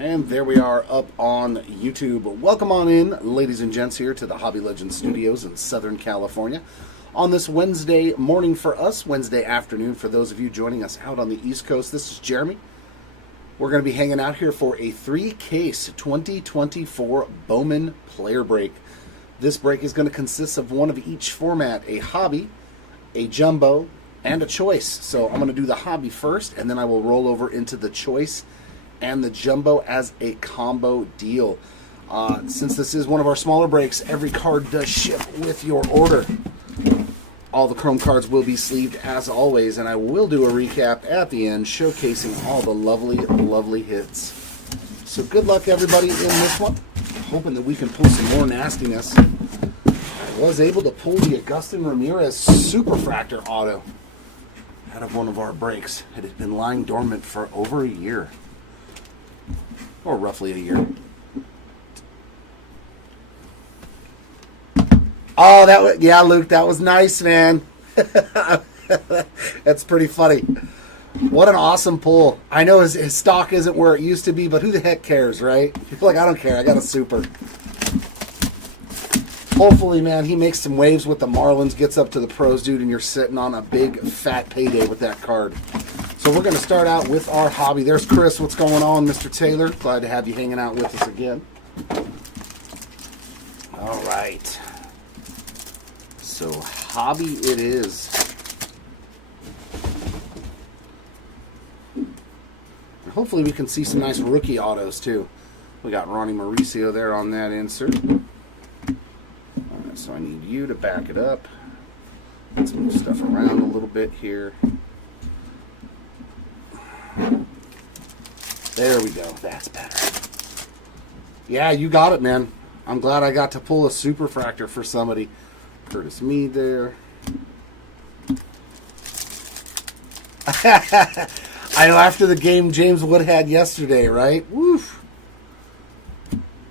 And there we are up on YouTube. Welcome on in, ladies and gents, here to the Hobby Legends Studios in Southern California. On this Wednesday morning for us, Wednesday afternoon for those of you joining us out on the East Coast. This is Jeremy. We're going to be hanging out here for a 3-case 2024 Bowman player break. This break is going to consist of one of each format, a hobby, a jumbo, and a choice. So I'm going to do the hobby first, and then I will roll over into the choice and the jumbo as a combo deal. Since this is one of our smaller breaks, every card does ship with your order. All the chrome cards will be sleeved as always, and I will do a recap at the end showcasing all the lovely, lovely hits. So good luck everybody in this one. Hoping that we can pull some more nastiness. I was able to pull the Agustin Ramirez Superfractor auto out of one of our breaks. It had been lying dormant for over a year. Or roughly a year. Oh, that was, yeah, Luke, that was nice, man. That's pretty funny. What an awesome pull. I know his stock isn't where it used to be, but who the heck cares, right? You're like, I don't care. I got a super. Hopefully, man, he makes some waves with the Marlins, gets up to the pros, dude, and you're sitting on a big, fat payday with that card. So we're going to start out with our hobby. There's Chris. What's going on, Mr. Taylor? Glad to have you hanging out with us again. All right. So hobby it is. And hopefully we can see some nice rookie autos, too. We got Ronnie Mauricio there on that insert. All right, so I need you to back it up. Let's move stuff around a little bit here. There we go. That's better. Yeah, you got it, man. I'm glad I got to pull a Superfractor for somebody. Curtis Mead there. I know after the game James Wood had yesterday, right? Woof.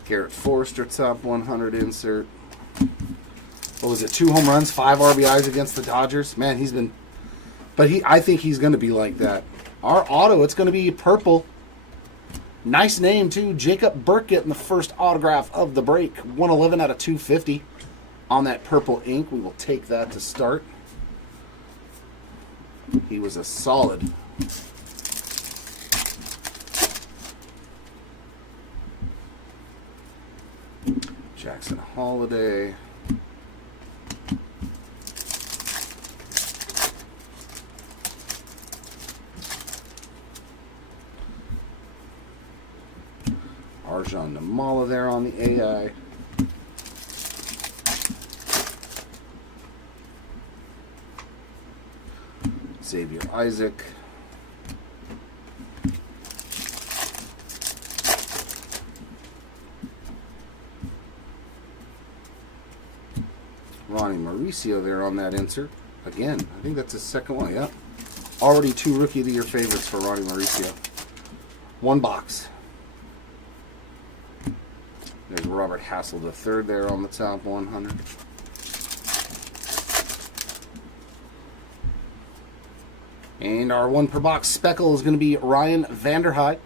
Garrett Forrester, top 100 insert. What was it? 2 home runs, 5 RBIs against the Dodgers. Man, he's been... But I think he's going to be like that. Our auto, it's going to be purple. Nice name, too. Jacob Burke getting the first autograph of the break. 111 out of 250 on that purple ink. We will take that to start. He was a solid. Jackson Holiday. Arjan Namala there on the AI. Xavier Isaac. Ronnie Mauricio there on that insert. Again, I think that's his second one. Yep. Already 2 Rookie of the Year favorites for Ronnie Mauricio. 1 box. There's Robert Hassel III there on the top 100. And our 1 per box speckle is going to be Ryan Vanderhyde,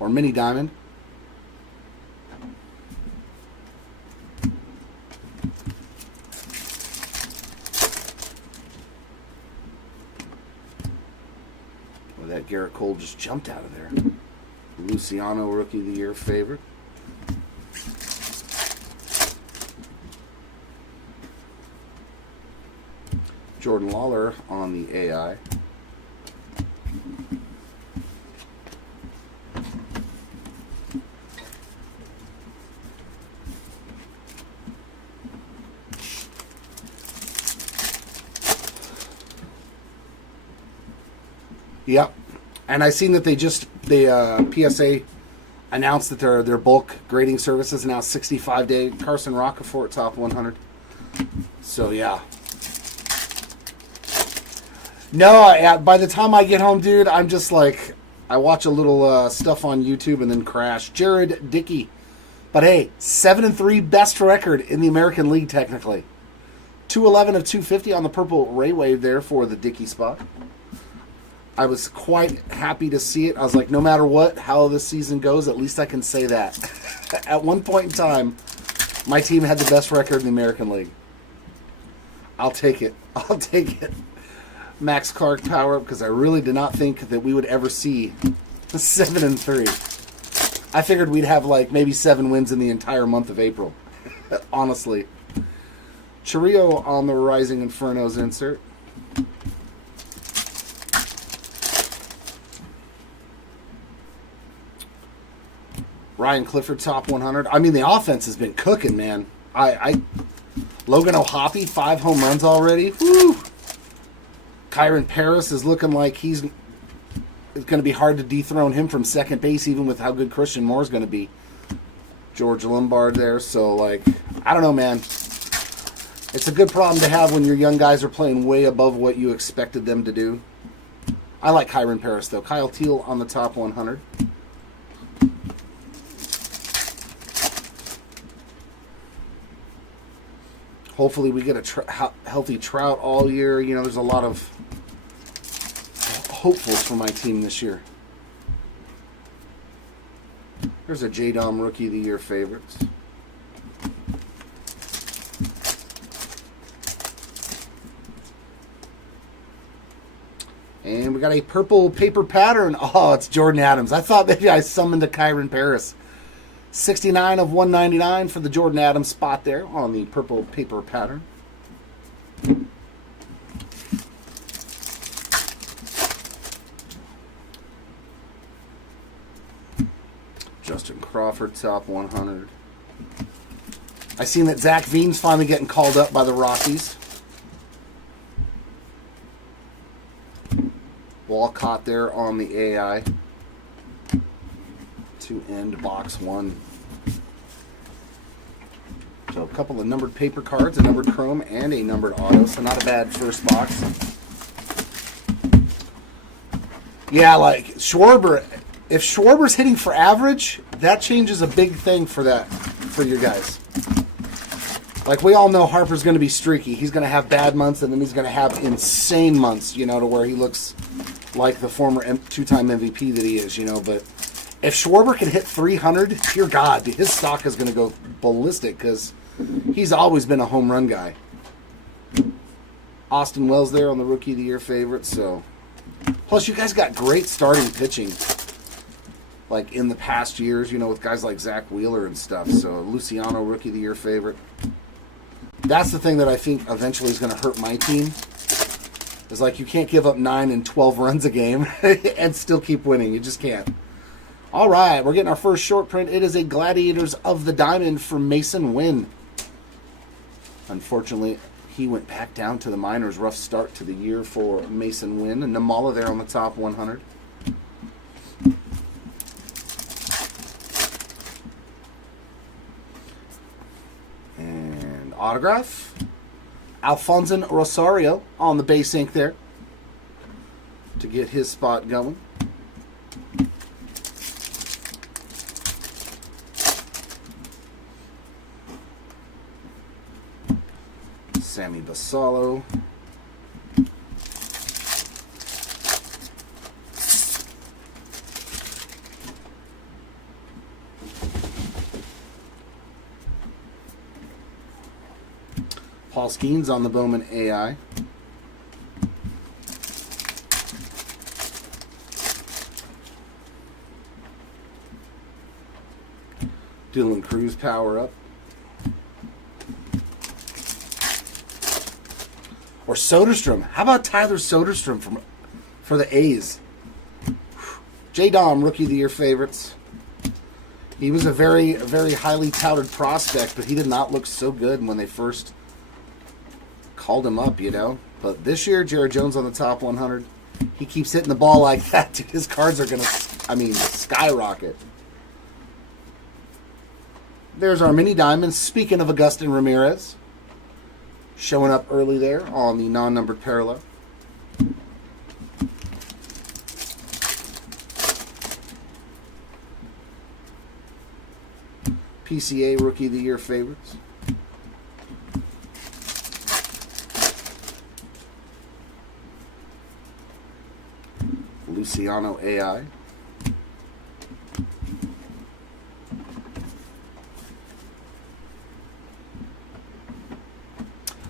or Mini Diamond. Well, that Garrett Cole just jumped out of there. Luciano, Rookie of the Year favorite. Jordan Lawler on the AI. Yep. And I seen that they PSA announced that their bulk grading service is now 65-day. Carson Roccaforte top 100. So yeah. No, by the time I get home, dude, I'm just like, I watch a little stuff on YouTube and then crash. Jared Dickey. But hey, 7-3 best record in the American League, technically. 211 of 250 on the purple Ray Wave there for the Dickey spot. I was quite happy to see it. I was like, no matter what, how this season goes, at least I can say that. At one point in time, my team had the best record in the American League. I'll take it. I'll take it. Max Clark power up, because I really did not think that we would ever see 7-3. I figured we'd have like maybe 7 wins in the entire month of April. Honestly. Chirrio on the Rising Infernos insert. Ryan Clifford top 100. I mean, the offense has been cooking, man. Logan O'Hoppe, 5 home runs already. Woo! Kyron Paris is looking like it's going to be hard to dethrone him from second base, even with how good Christian Moore is going to be. George Lombard there. So, like, I don't know, man. It's a good problem to have when your young guys are playing way above what you expected them to do. I like Kyron Paris, though. Kyle Teal on the top 100. Hopefully we get a healthy Trout all year. You know, there's a lot of hopefuls for my team this year. There's a J-Dom Rookie of the Year favorites. And we got a purple paper pattern. Oh, it's Jordan Adams. I thought maybe I summoned a Kyron Paris. 69 of 199 for the Jordan Adams spot there on the purple paper pattern. Justin Crawford, top 100. I seen that Zach Veen's finally getting called up by the Rockies. Walcott there on the AI. To end box 1. So a couple of numbered paper cards, a numbered chrome, and a numbered auto. So not a bad first box. Yeah, like Schwarber. If Schwarber's hitting for average, that changes a big thing for your guys. Like, we all know Harper's going to be streaky. He's going to have bad months, and then he's going to have insane months, you know, to where he looks like the former 2-time MVP that he is, you know. But if Schwarber can hit 300, dear God, his stock is going to go ballistic because he's always been a home run guy. Austin Wells there on the Rookie of the Year favorite. So, plus, you guys got great starting pitching, like in the past years, you know, with guys like Zach Wheeler and stuff. So, Luciano Rookie of the Year favorite. That's the thing that I think eventually is going to hurt my team. Is like you can't give up 9 and 12 runs a game and still keep winning. You just can't. All right, we're getting our first short print. It is a Gladiators of the Diamond for Mason Wynn. Unfortunately, he went back down to the minors. Rough start to the year for Mason Wynn. And Namala there on the top 100. And autograph. Alfonso Rosario on the base ink there to get his spot going. Sammy Basallo. Paul Skeens on the Bowman AI. Dylan Cruz power up. Or Soderstrom. How about Tyler Soderstrom for the A's? J-Dom, Rookie of the Year favorites. He was a very, very highly touted prospect, but he did not look so good when they first called him up, you know. But this year, Jared Jones on the top 100. He keeps hitting the ball like that, dude. His cards are going to, skyrocket. There's our mini diamonds. Speaking of Agustin Ramirez, showing up early there on the non-numbered parallel. PCA Rookie of the Year favorites. Luciano AI.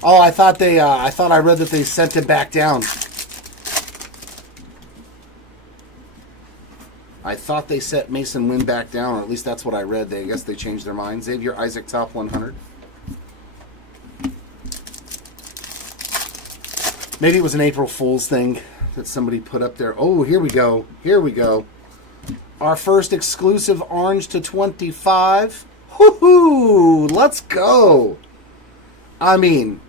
Oh, I thought I read that they sent it back down. I thought they set Mason Wynn back down, or at least that's what I read. I guess they changed their mind. Xavier Isaac, top 100. Maybe it was an April Fool's thing that somebody put up there. Oh, here we go. Here we go. Our first exclusive orange to 25. Woohoo! Let's go. I mean,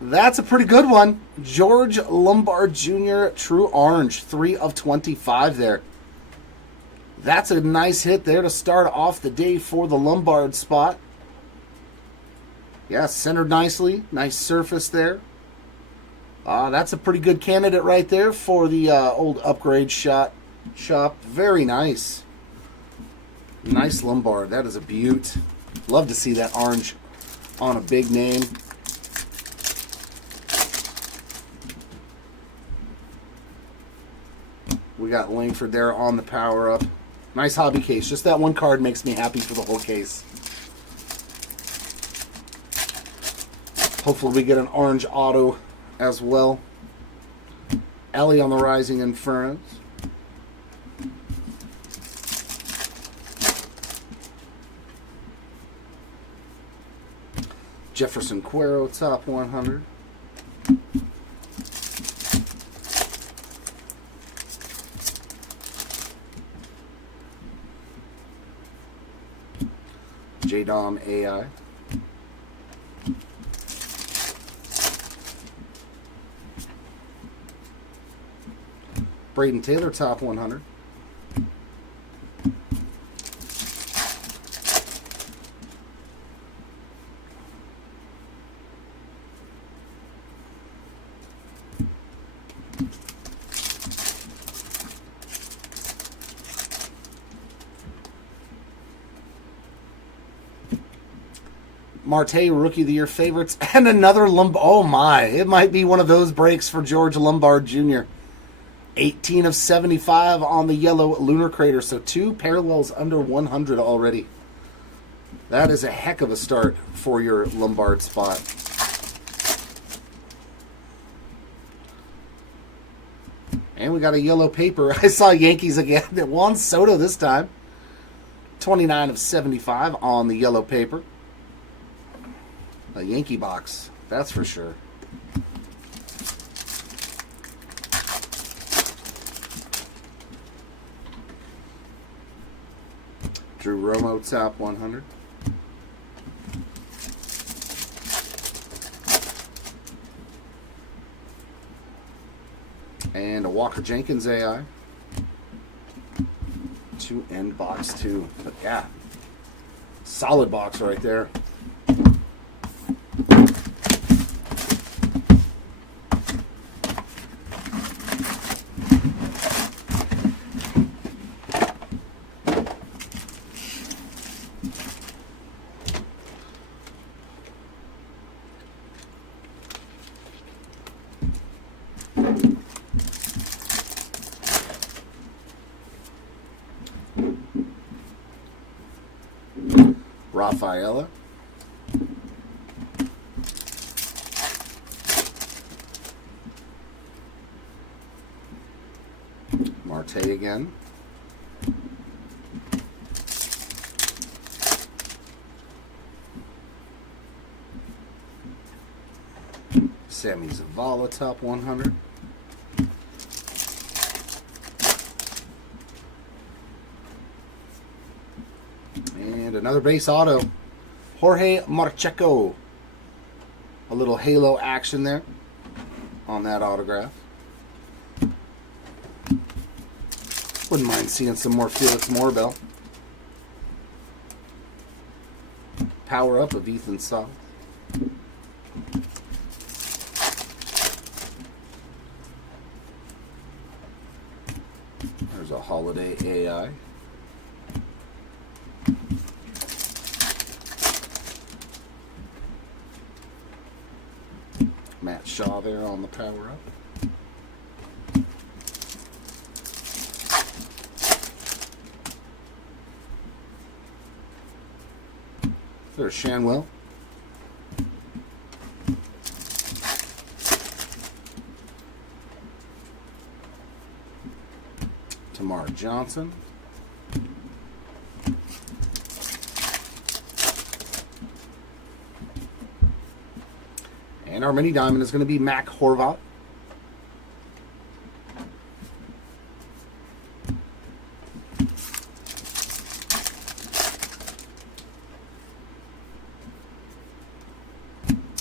that's a pretty good one. George Lombard Jr. True Orange, 3 of 25 there. That's a nice hit there to start off the day for the Lombard spot. Yeah, centered nicely. Nice surface there. That's a pretty good candidate right there for the old upgrade shop. Very nice. Nice Lombard. That is a beaut. Love to see that orange on a big name. We got Langford there on the power-up. Nice hobby case. Just that one card makes me happy for the whole case. Hopefully we get an orange auto as well. Ellie on the Rising Infernos. Jefferson Cuero, top 100. J-Dom AI. Braden Taylor, top 100. Marte, Rookie of the Year favorites, and another Lombard. Oh my, it might be one of those breaks for George Lombard Jr. 18 of 75 on the yellow Lunar Crater, so 2 parallels under 100 already. That is a heck of a start for your Lombard spot. And we got a yellow paper. I saw Yankees again. Juan Soto this time. 29 of 75 on the yellow paper. A Yankee box, that's for sure. Drew Romo, top 100. And a Walker Jenkins AI. 2 end box 2. But yeah, solid box right there. Rafaela. Marte again. Sammy Zavala, top 100. And another base auto. Jorge Marcheco. A little halo action there on that autograph. Wouldn't mind seeing some more Felix Morbell. Power up of Ethan South. There's a Holiday AI. Matt Shaw there on the power up. There's Shanwell. Tamar Johnson. And our mini diamond is going to be Mac Horvat.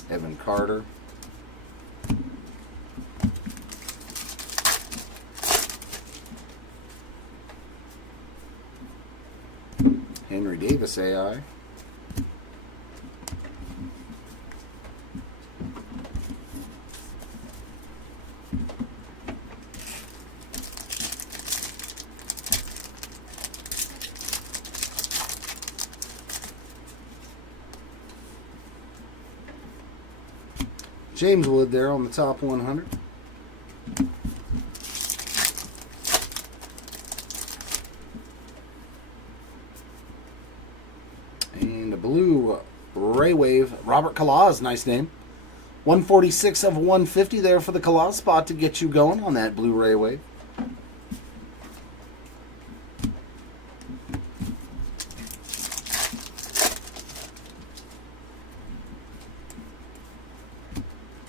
Evan Carter. Henry Davis AI. James Wood there on the top 100. And a blue Ray Wave, Robert Kalaz, nice name. 146 of 150 there for the Kalaz spot to get you going on that blue Ray Wave.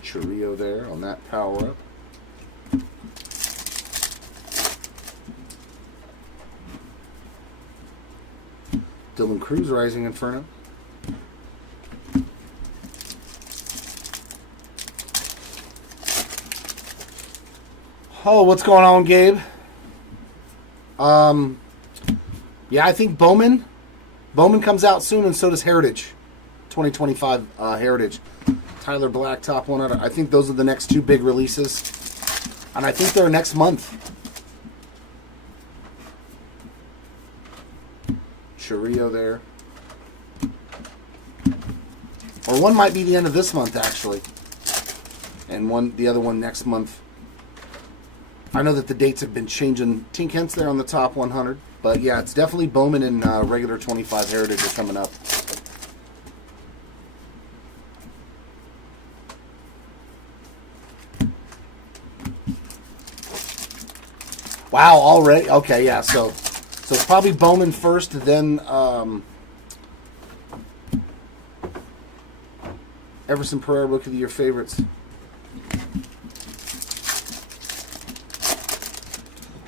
Churrio there on that power up. Dylan Cruz, Rising Inferno. Oh, what's going on, Gabe? Yeah, I think Bowman comes out soon, and so does Heritage. 2025 Heritage. Tyler Black, top 100. I think those are the next two big releases. And I think they're next month. Churrio there. Or one might be the end of this month, actually. And the other one next month. I know that the dates have been changing. Tink Hent's there on the top 100. But yeah, it's definitely Bowman and regular 25 Heritage are coming up. Wow, already? Okay, yeah, so probably Bowman first, then Everson Pereira, Rookie of the Year favorites.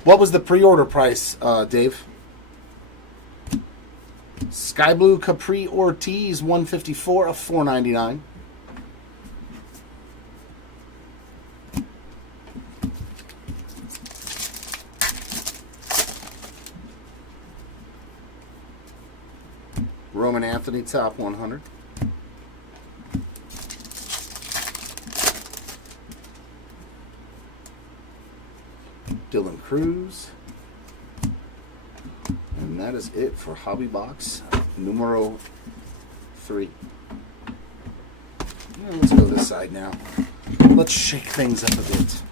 What was the pre-order price, Dave? Sky Blue Capri Ortiz, 154 of 499. Roman Anthony, top 100. Dylan Cruz. And that is it for Hobby Box numero 3. Yeah, let's go this side now. Let's shake things up a bit.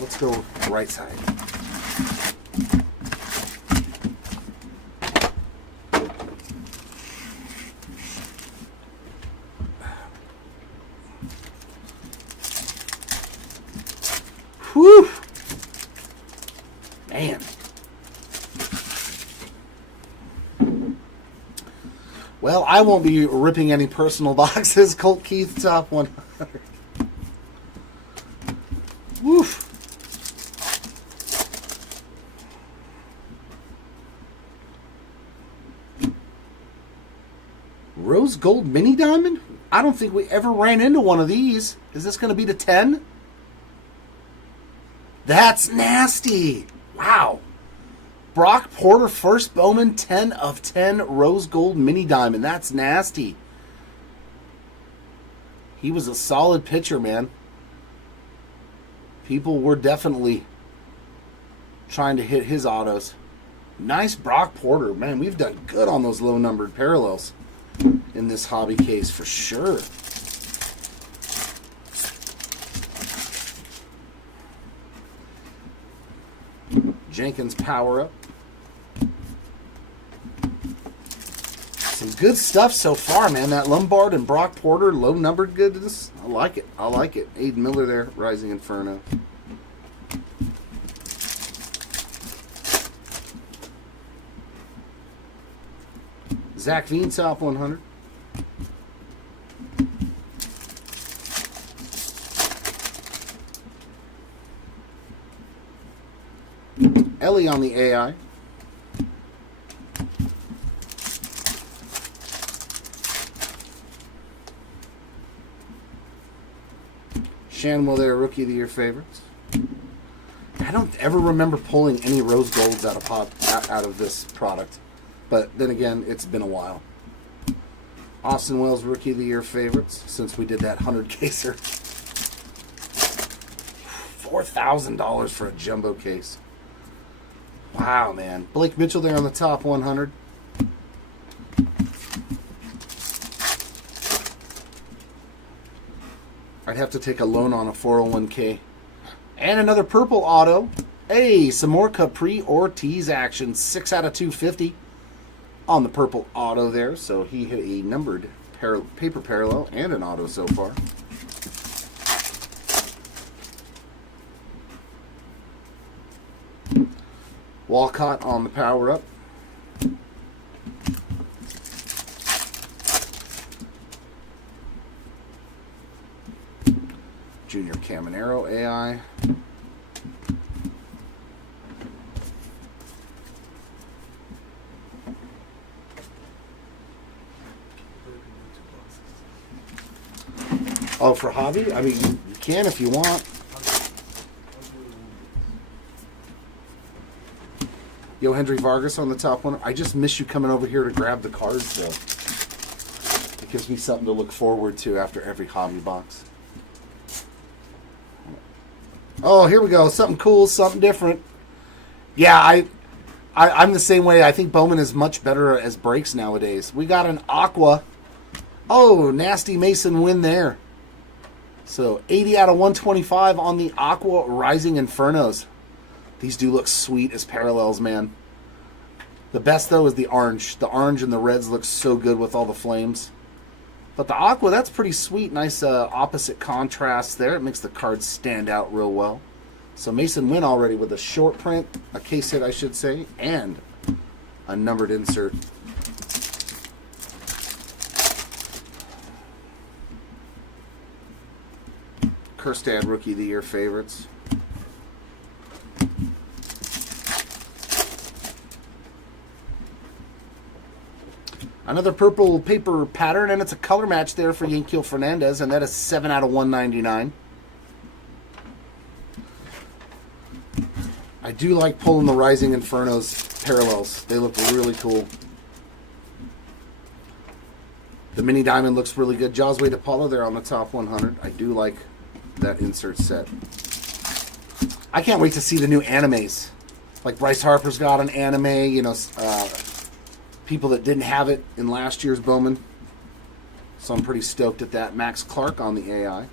Let's go right side. Whew! Man. Well, I won't be ripping any personal boxes. Colt Keith, top 100. Woof. Rose Gold Mini Diamond? I don't think we ever ran into one of these. Is this going to be the 10? That's nasty. Wow. Brock Porter, first Bowman, 10 of 10 Rose Gold Mini Diamond. That's nasty. He was a solid pitcher, man. People were definitely trying to hit his autos. Nice Brock Porter. Man, we've done good on those low-numbered parallels in this hobby case for sure. Jenkins power up. Some good stuff so far, man. That Lombard and Brock Porter, low numbered goodness. I like it. I like it. Aiden Miller there, Rising Inferno. Zach Veen, top 100. Ellie on the AI. Shanwell there, Rookie of the Year favorites. I don't ever remember pulling any rose golds out of this product. But then again, it's been a while. Austin Wells, Rookie of the Year favorites, since we did that 100 caser. $4,000 for a jumbo case. Wow, man. Blake Mitchell there on the top 100. I'd have to take a loan on a 401k. And another purple auto. Hey, some more Capri Ortiz action. 6 out of 250 on the purple auto there. So he hit a numbered paper parallel and an auto so far. Walcott on the power up. Junior Caminero AI. Oh, for hobby? I mean, you can if you want. Yo, Hendry Vargas on the top one. I just miss you coming over here to grab the cards, though. It gives me something to look forward to after every hobby box. Oh, here we go. Something cool, something different. Yeah, I'm the same way. I think Bowman is much better as breaks nowadays. We got an Aqua. Oh, nasty Mason win there. So 80 out of 125 on the Aqua Rising Infernos. These do look sweet as parallels, man. The best, though, is the orange. The orange and the reds look so good with all the flames. But the Aqua, that's pretty sweet. Nice opposite contrast there. It makes the cards stand out real well. So Mason Wynn already with a short print, a case hit, I should say, and a numbered insert. Kerstad Rookie of the Year favorites. Another purple paper pattern, and it's a color match there for Yanquiel Fernandez, and that is 7 out of 199. I do like pulling the Rising Infernos parallels. They look really cool. The mini diamond looks really good. Josue DePaulo there on the top 100. I do like that insert set. I can't wait to see the new animes. Like Bryce Harper's got an anime, you know, people that didn't have it in last year's Bowman. So I'm pretty stoked at that. Max Clark on the AI.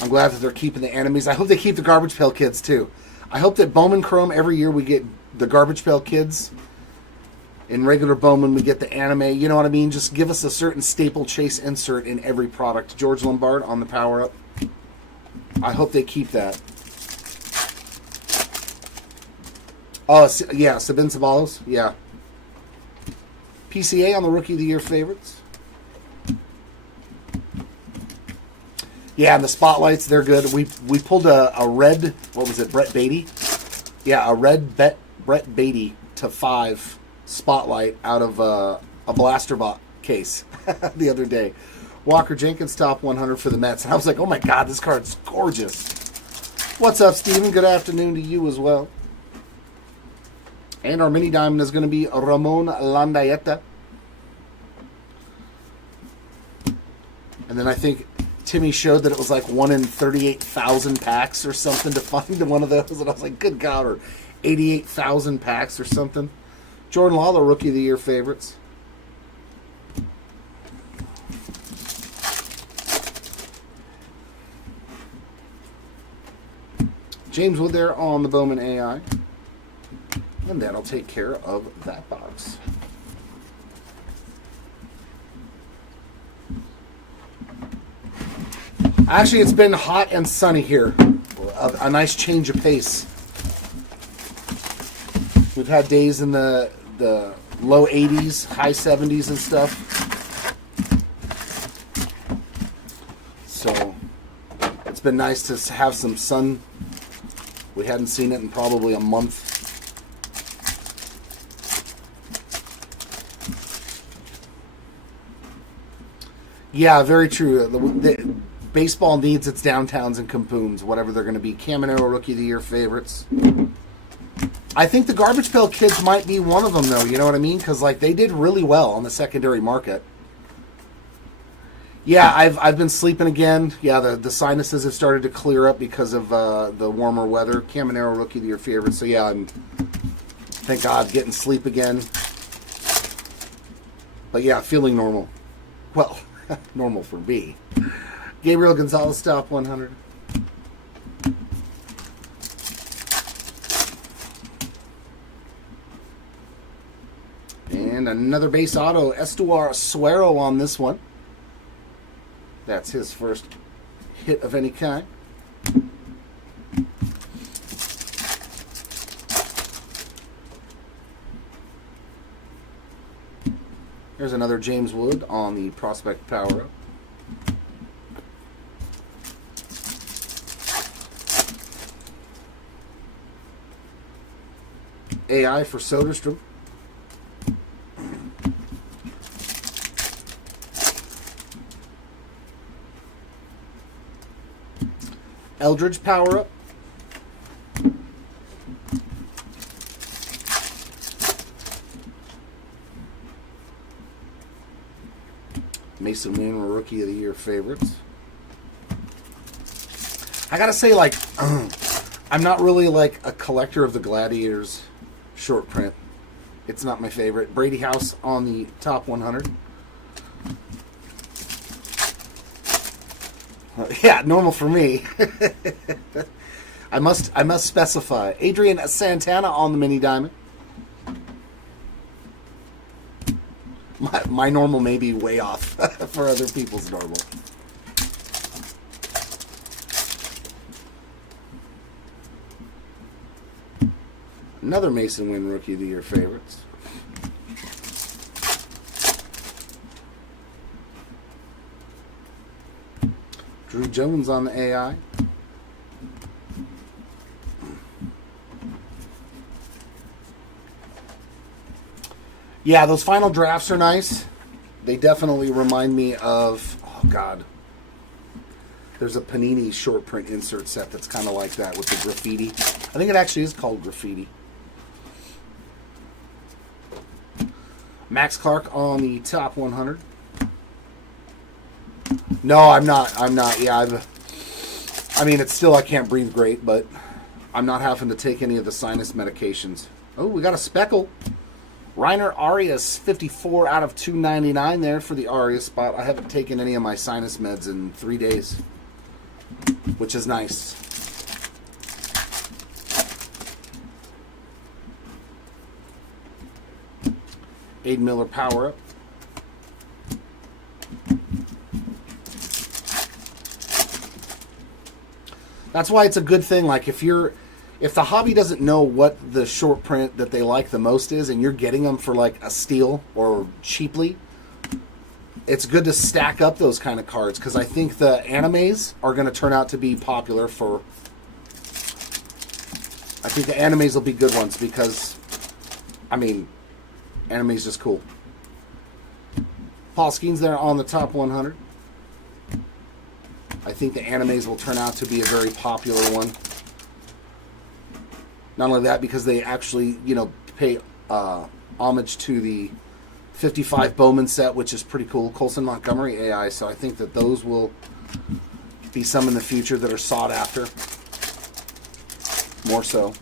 I'm glad that they're keeping the enemies. I hope they keep the Garbage Pail Kids too. I hope that Bowman Chrome, every year we get the Garbage Pail Kids. In regular Bowman, we get the anime. You know what I mean? Just give us a certain staple chase insert in every product. George Lombard on the power up. I hope they keep that. Oh, yeah, Sabin Ceballos. Yeah. PCA on the Rookie of the Year favorites. Yeah, and the spotlights, they're good. We pulled a red, what was it, Brett Beatty? Yeah, a red Brett Beatty to 5 spotlight out of a blaster bot case the other day. Walker Jenkins top 100 for the Mets. And I was like, oh my God, this card's gorgeous. What's up, Steven? Good afternoon to you as well. And our mini diamond is going to be Ramon Landayeta. And then I think Timmy showed that it was like 1 in 38,000 packs or something to find one of those. And I was like, good God, or 88,000 packs or something. Jordan Lawler, Rookie of the Year favorites. James Wood there on the Bowman AI. And that'll take care of that box. Actually, it's been hot and sunny here. A nice change of pace. We've had days in the low 80s, high 70s and stuff. So it's been nice to have some sun. We hadn't seen it in probably a month. Yeah, very true. The baseball needs its downtowns and kapooms, whatever they're going to be. Caminero Rookie of the Year favorites. I think the Garbage Pail Kids might be one of them, though. You know what I mean? Because like they did really well on the secondary market. Yeah, I've been sleeping again. Yeah, the sinuses have started to clear up because of the warmer weather. Caminero Rookie of the Year favorite. So yeah, I'm thank God getting sleep again. But yeah, feeling normal. Well, normal for me. Gabriel Gonzalez top 100. And another base auto, Estuar Suero on this one. That's his first hit of any kind. There's another James Wood on the Prospect Power Up. AI for Soderstrom. Eldridge Power Up. Mason Wynn, Rookie of the Year favorites. I gotta say, like, I'm not really like a collector of the Gladiators short print. It's not my favorite. Brady House on the top 100. Yeah, normal for me. I must specify. Adrian Santana on the mini diamond. My normal may be way off for other people's normal. Another Mason Wynn Rookie of the Year favorites. Drew Jones on the AI. Yeah, those final drafts are nice. They definitely remind me of, oh God, there's a Panini short print insert set that's kind of like that with the graffiti. I think it actually is called graffiti. Max Clark on the top 100. No, I'm not. Yeah, I mean, it's still, I can't breathe great, but I'm not having to take any of the sinus medications. Oh, we got a speckle. Reiner Arias, 54 out of 299 there for the Arias spot. I haven't taken any of my sinus meds in 3 days, which is nice. Aiden Miller Power Up. That's why it's a good thing. Like if the hobby doesn't know what the short print that they like the most is, and you're getting them for like a steal or cheaply, it's good to stack up those kind of cards, because I think the animes are going to turn out to be popular for. I think the animes will be good ones because, I mean, anime's just cool. Paul Skeens there on the top 100. I think the animes will turn out to be a very popular one. Not only that, because they actually, pay homage to the 55 Bowman set, which is pretty cool. Colson Montgomery AI, so I think that those will be some in the future that are sought after. More so.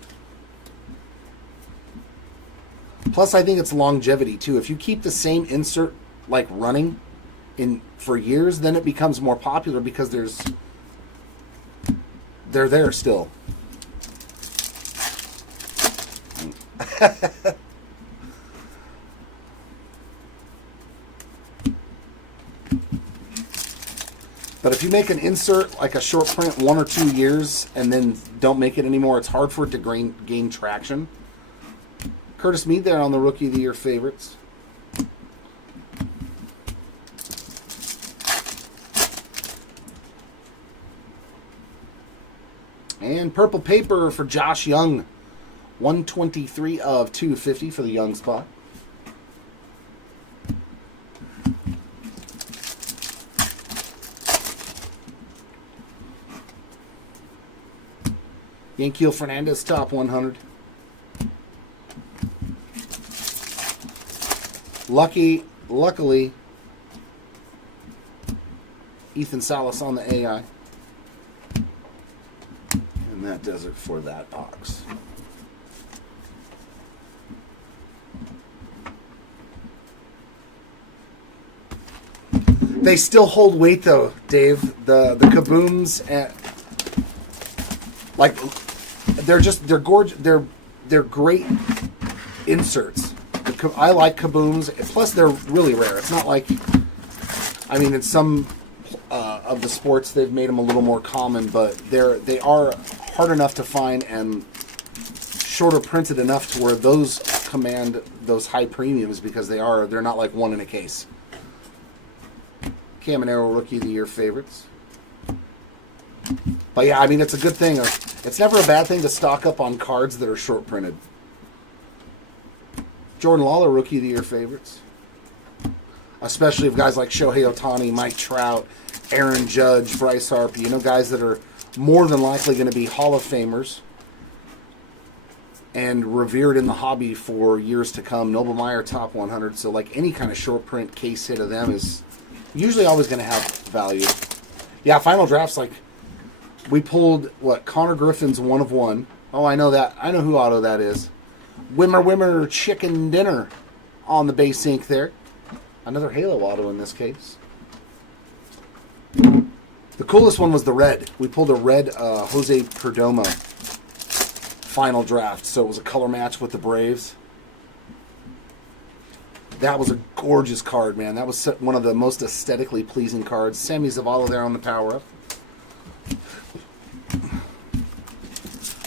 Plus, I think it's longevity, too. If you keep the same insert, like, running for years, then it becomes more popular because they're there still. But if you make an insert, like a short print, 1 or 2 years, and then don't make it anymore, it's hard for it to gain traction. Curtis Mead there on the Rookie of the Year favorites. And purple paper for Josh Young. 123 of 250 for the Young spot. Yankiel Fernandez, top 100. Luckily, Ethan Salas on the AI. And that does it for that box. They still hold weight though, Dave. The kabooms, like they're gorgeous. They're great inserts. I like kabooms. Plus, they're really rare. It's not like, I mean, in some of the sports they've made them a little more common, but they are hard enough to find and shorter printed enough to where those command those high premiums because they're not like one in a case. Caminero Rookie of the Year favorites. But yeah, I mean, it's a good thing. It's never a bad thing to stock up on cards that are short printed. Jordan Lawler Rookie of the Year favorites. Especially if guys like Shohei Ohtani, Mike Trout, Aaron Judge, Bryce Harper, you know, guys that are more than likely going to be Hall of Famers and revered in the hobby for years to come. Noble Meyer top 100. So like any kind of short print case hit of them is usually always going to have value. Yeah, final drafts, like we pulled, what, Connor Griffin's 1 of 1. Oh, I know that. I know who auto that is. Wimmer Chicken Dinner on the base ink there. Another Halo auto in this case. The coolest one was the red. We pulled a red Jose Perdomo final draft. So it was a color match with the Braves. That was a gorgeous card, man. That was one of the most aesthetically pleasing cards. Sammy Zavala there on the power-up.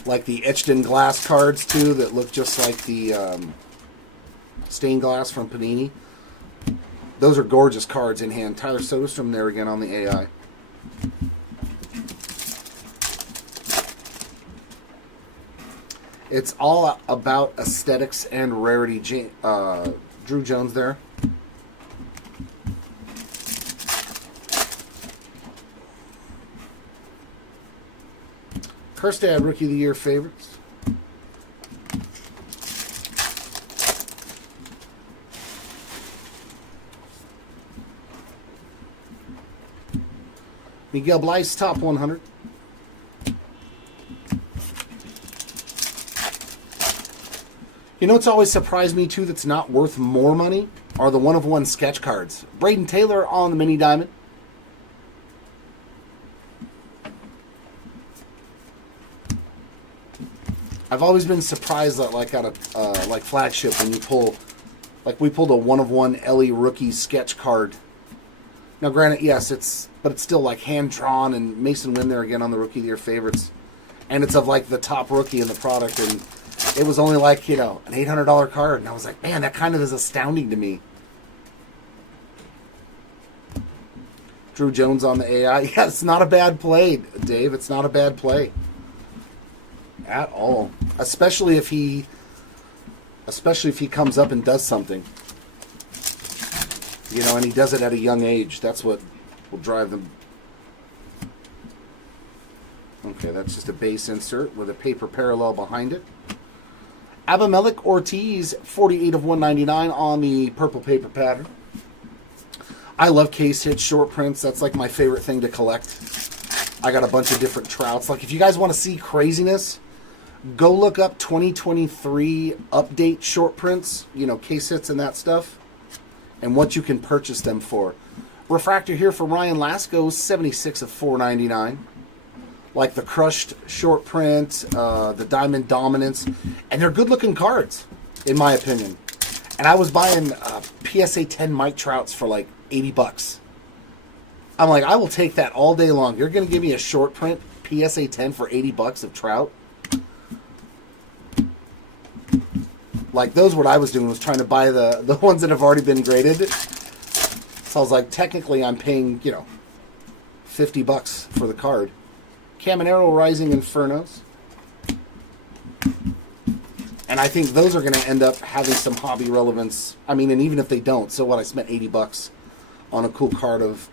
Like the etched-in glass cards, too, that look just like the stained glass from Panini. Those are gorgeous cards in hand. Tyler Soderstrom there again on the AI. It's all about aesthetics and rarity. Drew Jones there. Kerstad Rookie of the Year favorites. Miguel Blyce top 100. You know what's always surprised me too that's not worth more money are the 1 of 1 sketch cards. Braden Taylor on the mini diamond. I've always been surprised that like at a like flagship when you pull, like we pulled a 1 of 1 Ellie rookie sketch card. Now granted, yes, it's still like hand drawn, and Mason Wynn there again on the Rookie of the Year favorites, and it's of like the top rookie in the product, and it was only like, you know, an $800 card, and I was like, man, that kind of is astounding to me. Drew Jones on the AI. Yeah, it's not a bad play, Dave. It's not a bad play at all, especially if he comes up and does something, you know, and he does it at a young age. That's what will drive them. Okay, that's just a base insert with a paper parallel behind it. Abimelech Ortiz, 48 of 199 on the purple paper pattern. I love case hit short prints. That's like my favorite thing to collect. I got a bunch of different Trouts. Like if you guys want to see craziness, go look up 2023 update short prints, you know, case hits and that stuff, and what you can purchase them for. Refractor here for Ryan Lasco, 76 of 499. Like the crushed short print, the diamond dominance, and they're good looking cards. in my opinion. And I was buying PSA 10 Mike Trouts for like $80. I'm like, I will take that all day long. You're going to give me a short print PSA 10 for $80 of Trout? Like, those what I was doing was trying to buy the ones that have already been graded. So I was like, technically I'm paying, you know, $50 for the card. Caminero Rising Infernos. And I think those are going to end up having some hobby relevance. I mean, and even if they don't, so what? I spent $80 on a cool card of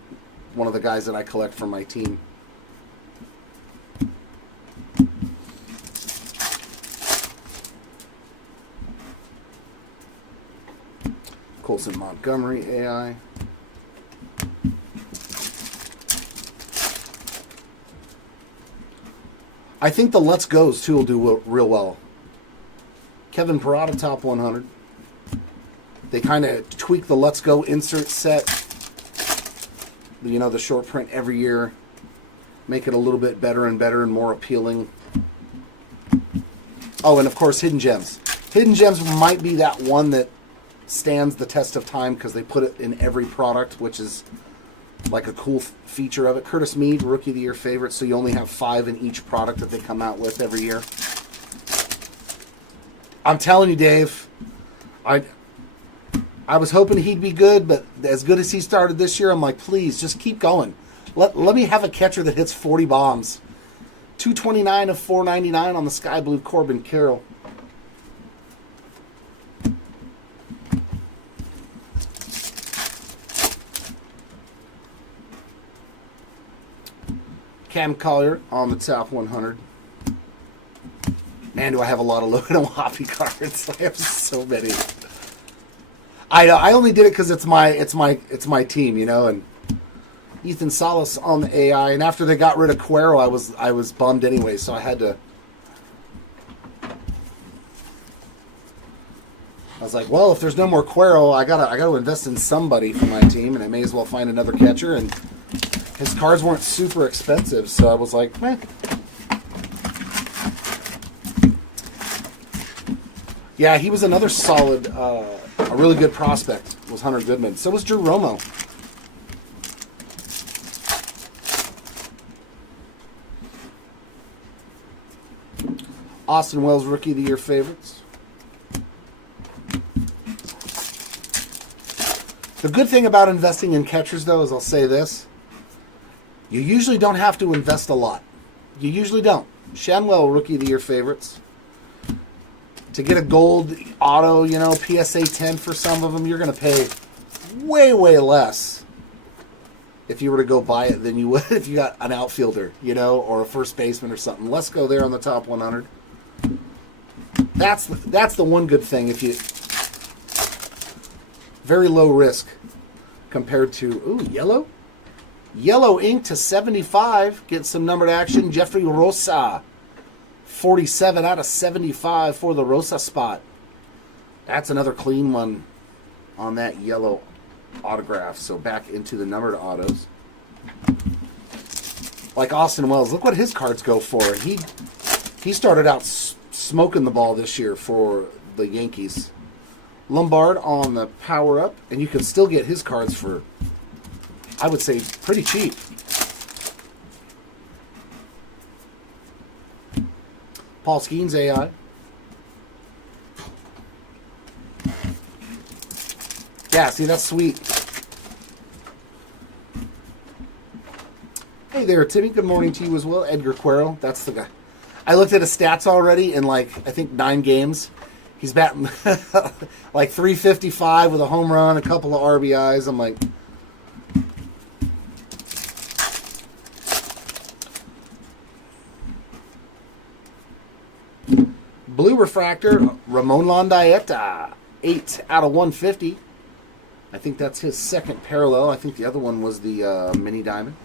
one of the guys that I collect for my team. Colson Montgomery AI. I think the Let's Go's too will do real well. Kevin Parada top 100. They kind of tweak the Let's Go insert set. You know, the short print every year. Make it a little bit better and more appealing. Oh, and of course, Hidden Gems. Hidden Gems might be that one that stands the test of time because they put it in every product, which is like a cool feature of it. Curtis Mead, Rookie of the Year favorite, so you only have 5 in each product that they come out with every year. I'm telling you, Dave, I was hoping he'd be good, but as good as he started this year, I'm like, please, just keep going. Let me have a catcher that hits 40 bombs. 229 of 499 on the Sky Blue Corbin Carroll. Cam Collier on the top 100. Man, do I have a lot of Logan Whoppy cards. I have so many. I know. I only did it because it's my team, you know. And Ethan Salas on the AI. And after they got rid of Cuero, I was bummed anyway. So I had to. I was like, well, if there's no more Cuero, I gotta invest in somebody for my team, and I may as well find another catcher. And his cards weren't super expensive, so I was like, eh. Yeah, he was another solid, a really good prospect, was Hunter Goodman. So was Drew Romo. Austin Wells, Rookie of the Year favorites. The good thing about investing in catchers, though, is I'll say this. You usually don't have to invest a lot. You usually don't. Shanwell, Rookie of the Year favorites. To get a gold auto, you know, PSA 10 for some of them, you're going to pay way, way less if you were to go buy it than you would if you got an outfielder, you know, or a first baseman or something. Let's go there on the top 100. That's the one good thing. If you very low risk compared to, ooh, yellow? Yellow ink to 75. Get some numbered action. Jeffrey Rosa. 47 out of 75 for the Rosa spot. That's another clean one on that yellow autograph. So back into the numbered autos. Like Austin Wells. Look what his cards go for. He started out smoking the ball this year for the Yankees. Lombard on the power-up. And you can still get his cards for, I would say, pretty cheap. Paul Skeens AI. Yeah, see, that's sweet. Hey there, Timmy. Good morning to you as well. Edgar Cuero. That's the guy. I looked at his stats already in, like, I think 9 games. He's batting like 355 with a home run, a couple of RBIs. I'm like... Blue Refractor, Ramon Landaeta, 8 out of 150. I think that's his second parallel. I think the other one was the mini diamond.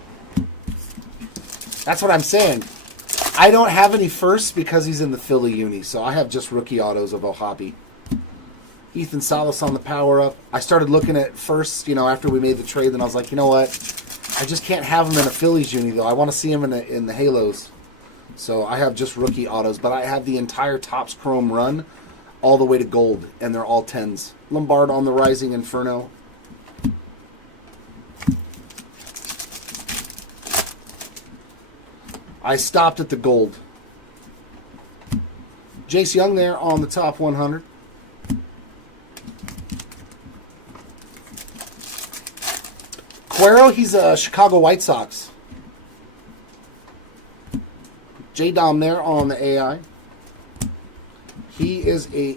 That's what I'm saying. I don't have any firsts because he's in the Philly uni, so I have just rookie autos of O'Hoppe. Ethan Salas on the power-up. I started looking at firsts, you know, after we made the trade, and I was like, you know what? I just can't have him in a Phillies uni, though. I want to see him in the Halos. So I have just rookie autos, but I have the entire Topps Chrome run all the way to gold, and they're all 10s. Lombard on the Rising Inferno. I stopped at the gold. Jace Young there on the top 100. Cuero, he's a Chicago White Sox. J-Dom there on the AI. He is a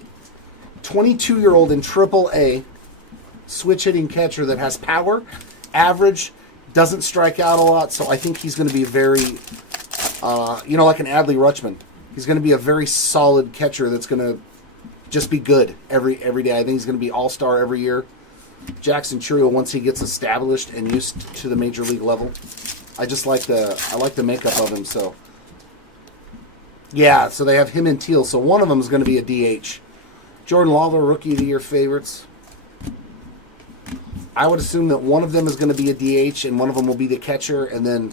22-year-old in AAA switch-hitting catcher that has power, average, doesn't strike out a lot, so I think he's going to be very, like an Adley Rutschman. He's going to be a very solid catcher that's going to just be good every day. I think he's going to be all-star every year. Jackson Chourio, once he gets established and used to the major league level, I like the makeup of him. So yeah, so they have him and Teal. So one of them is going to be a DH. Jordan Lawler, Rookie of the Year favorites. I would assume that one of them is going to be a DH and one of them will be the catcher. And then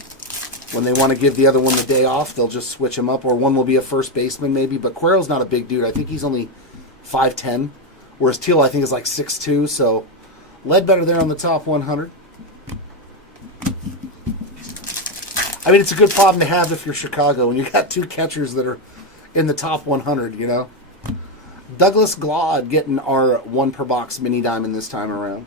when they want to give the other one the day off, they'll just switch him up. Or one will be a first baseman maybe. But Cuero's not a big dude. I think he's only 5'10", whereas Teal I think is like 6'2". So Ledbetter there on the top 100. I mean, it's a good problem to have if you're Chicago and you got two catchers that are in the top 100, you know. Douglas Glod getting our 1 per box mini diamond this time around.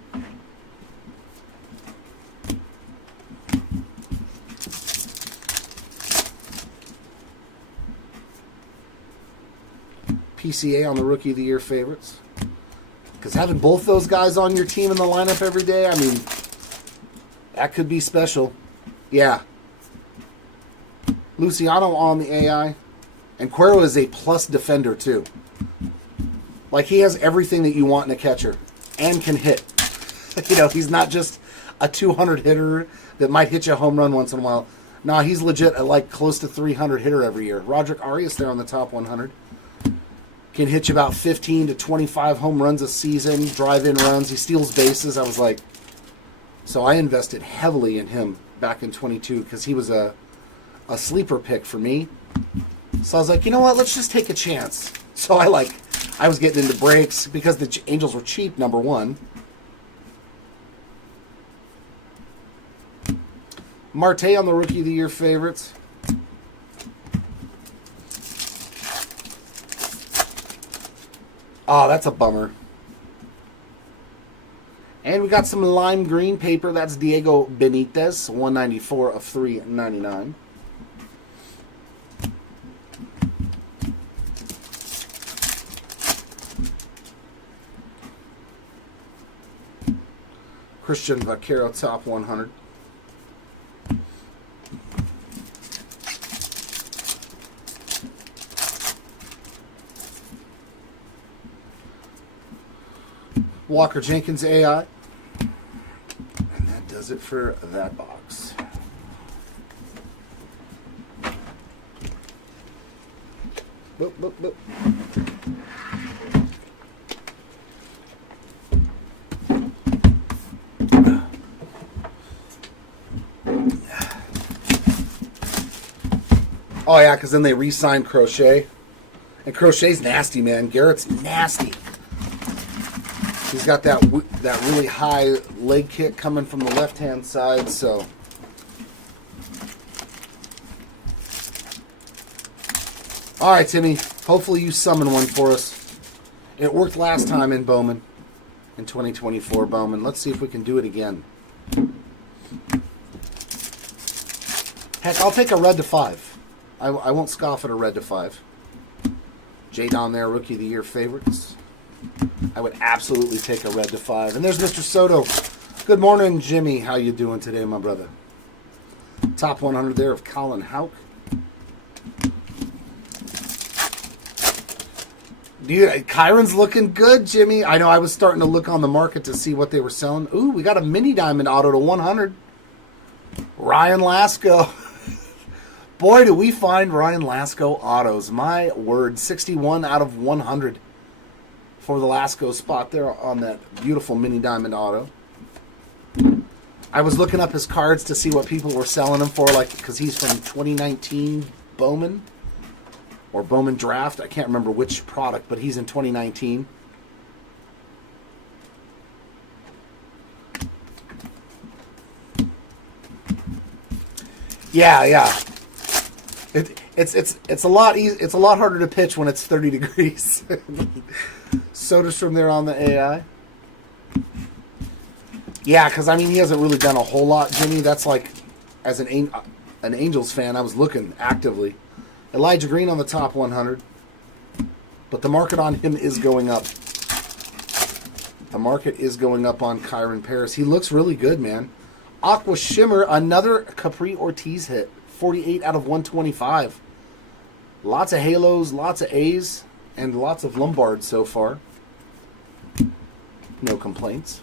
PCA on the Rookie of the Year favorites. Because having both those guys on your team in the lineup every day, I mean, that could be special. Yeah. Luciano on the AI. And Cuero is a plus defender, too. Like, he has everything that you want in a catcher. And can hit. He's not just a 200 hitter that might hit you a home run once in a while. No, he's legit a, close to 300 hitter every year. Roderick Arias there on the top 100. Can hit you about 15 to 25 home runs a season, drive-in runs. He steals bases. I was like, so I invested heavily in him back in 22 because he was a sleeper pick for me. So I was like, you know what? Let's just take a chance. So I was getting into breaks because the Angels were cheap, number one. Marte on the Rookie of the Year favorites. Oh, that's a bummer. And we got some lime green paper. That's Diego Benitez, 194 of 399. Christian Vaquero, top 100. Walker Jenkins AI. And that does it for that box. Boop, boop, boop. Oh yeah, because then they re-signed Crochet. And Crochet's nasty, man. Garrett's nasty. He's got that really high leg kick coming from the left-hand side, so. All right, Timmy. Hopefully you summon one for us. It worked last time in Bowman, in 2024 Bowman. Let's see if we can do it again. Heck, I'll take a red to 5. I won't scoff at a red to 5. Jay down there, Rookie of the Year favorites. I would absolutely take a red to 5. And there's Mr. Soto. Good morning, Jimmy. How you doing today, my brother? Top 100 there of Colin Houck. Dude, Kyron's looking good, Jimmy. I know I was starting to look on the market to see what they were selling. Ooh, we got a mini diamond auto to 100. Ryan Lasco. Boy, do we find Ryan Lasco autos. My word, 61 out of 100 for the Lasco spot there on that beautiful mini diamond auto. I was looking up his cards to see what people were selling him for, because he's from 2019 Bowman. or Bowman Draft. I can't remember which product, but he's in 2019. Yeah. It's a lot easy. It's a lot harder to pitch when it's 30 degrees. Soderstrom there on the AI. Yeah, because I mean he hasn't really done a whole lot, Jimmy. That's like, as an Angels fan, I was looking actively. Elijah Green on the top 100, but the market on him is going up. The market is going up on Kyron Paris. He looks really good, man. Aqua Shimmer, another Capri Ortiz hit. 48 out of 125. Lots of halos, lots of A's, and lots of Lombards so far. No complaints.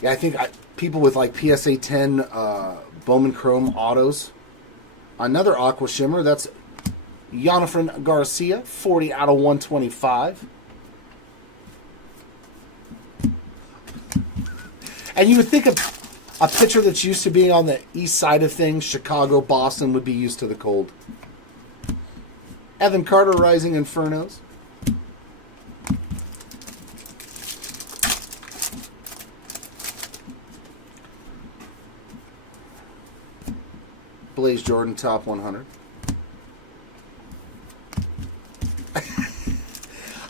Yeah, I think people with like PSA 10 Bowman Chrome autos. Another Aqua Shimmer. That's Jonathan Garcia. 40 out of 125. And you would think a pitcher that's used to being on the east side of things, Chicago, Boston, would be used to the cold. Evan Carter, Rising Infernos. Blaze Jordan, top 100.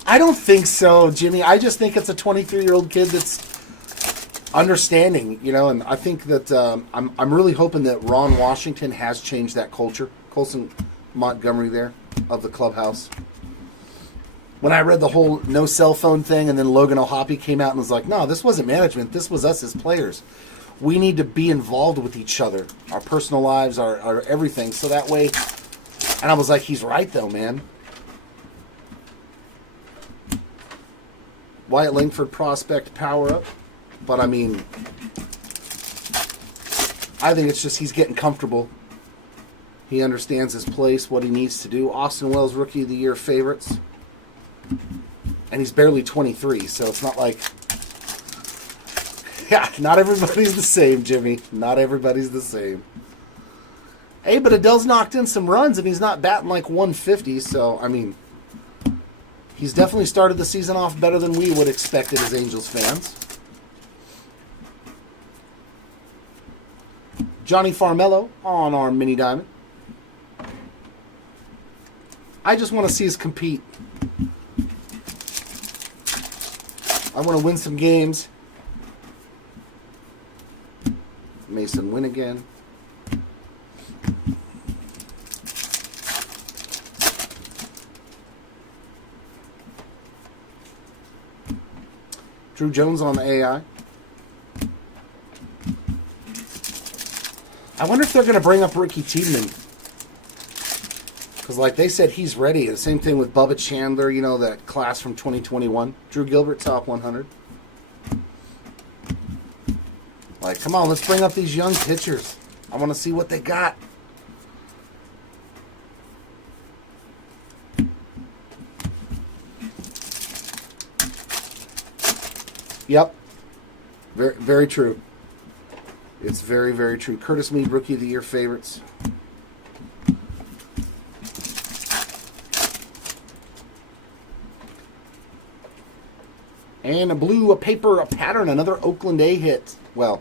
I don't think so, Jimmy. I just think it's a 23-year-old kid that's understanding, you know, and I think that I'm really hoping that Ron Washington has changed that culture. Colson Montgomery there of the clubhouse. When I read the whole no cell phone thing, and then Logan O'Hoppe came out and was like, no, this wasn't management. This was us as players. We need to be involved with each other, our personal lives, our everything. So that way, and I was like, he's right though, man. Wyatt Langford prospect power up. But, I mean, I think it's just he's getting comfortable. He understands his place, what he needs to do. Austin Wells, Rookie of the Year favorites. And he's barely 23, so it's not like... Yeah, not everybody's the same, Jimmy. Not everybody's the same. Hey, but Adele's knocked in some runs, and he's not batting like 150, so, I mean... He's definitely started the season off better than we would expect it as Angels fans. Johnny Farmello on our mini diamond. I just want to see us compete. I want to win some games. Mason win again. Drew Jones on the AI. I wonder if they're going to bring up Ricky Tiedemann. Because like they said, he's ready. The same thing with Bubba Chandler, you know, that class from 2021. Drew Gilbert, top 100. Like, come on, let's bring up these young pitchers. I want to see what they got. Yep. Very, very true. It's very, very true. Curtis Mead, Rookie of the Year favorites. And a blue, a paper, a pattern, another Oakland A hit. Well,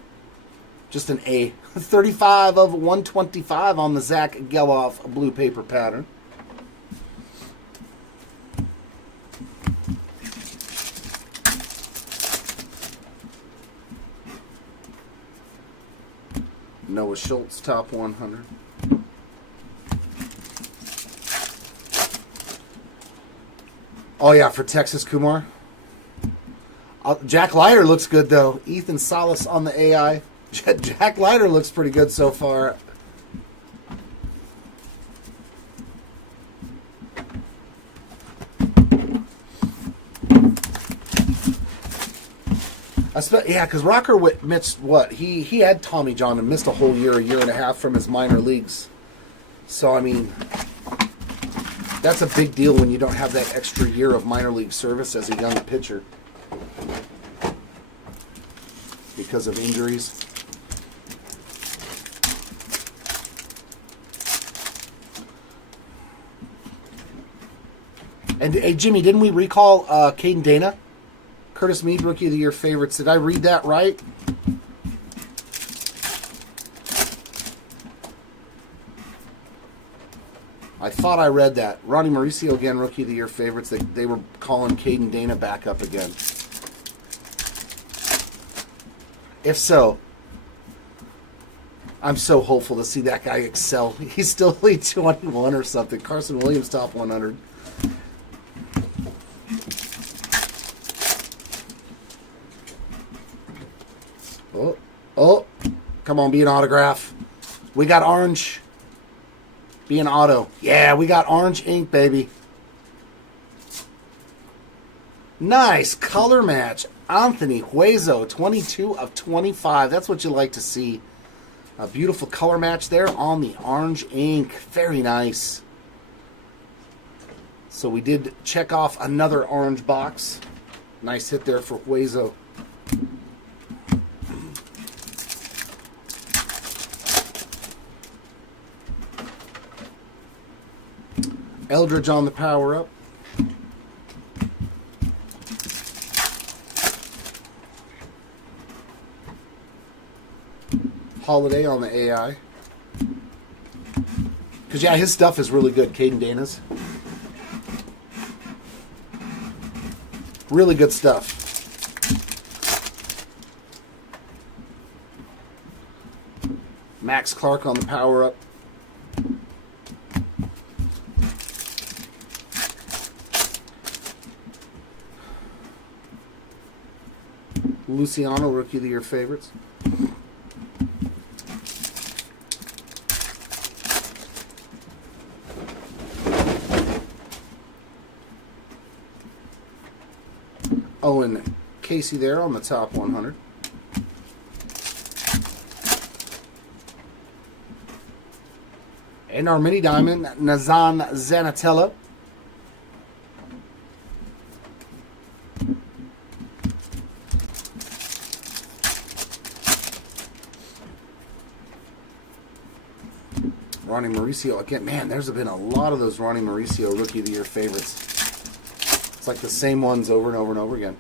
just an A. 35 of 125 on the Zach Geloff blue paper pattern. Noah Schultz, top 100. Oh, yeah, for Texas Kumar. Jack Leiter looks good, though. Ethan Salas on the AI. Jack Leiter looks pretty good so far. Yeah, because Rocker missed what? He had Tommy John and missed a whole year and a half from his minor leagues. So, I mean, that's a big deal when you don't have that extra year of minor league service as a young pitcher because of injuries. And hey, Jimmy, didn't we recall Caden Dana? Curtis Mead, Rookie of the Year favorites. Did I read that right? I thought I read that. Ronnie Mauricio again, Rookie of the Year favorites. They were calling Caden Dana back up again. If so, I'm so hopeful to see that guy excel. He's still only 21 or something. Carson Williams, top 100. Oh, come on, be an autograph. We got orange. Be an auto. Yeah, we got orange ink, baby. Nice color match. Anthony Hueso, 22 of 25. That's what you like to see. A beautiful color match there on the orange ink. Very nice. So we did check off another orange box. Nice hit there for Hueso. Eldridge on the power-up. Holiday on the AI. Because, yeah, his stuff is really good, Caden Dana's. Really good stuff. Max Clark on the power-up. Luciano, Rookie of the Year favorites. Owen Casey there on the top 100. And our mini diamond, Nazan Zanatello. Ronnie Mauricio again. Man, there's been a lot of those Ronnie Mauricio Rookie of the Year favorites. It's like the same ones over and over and over again.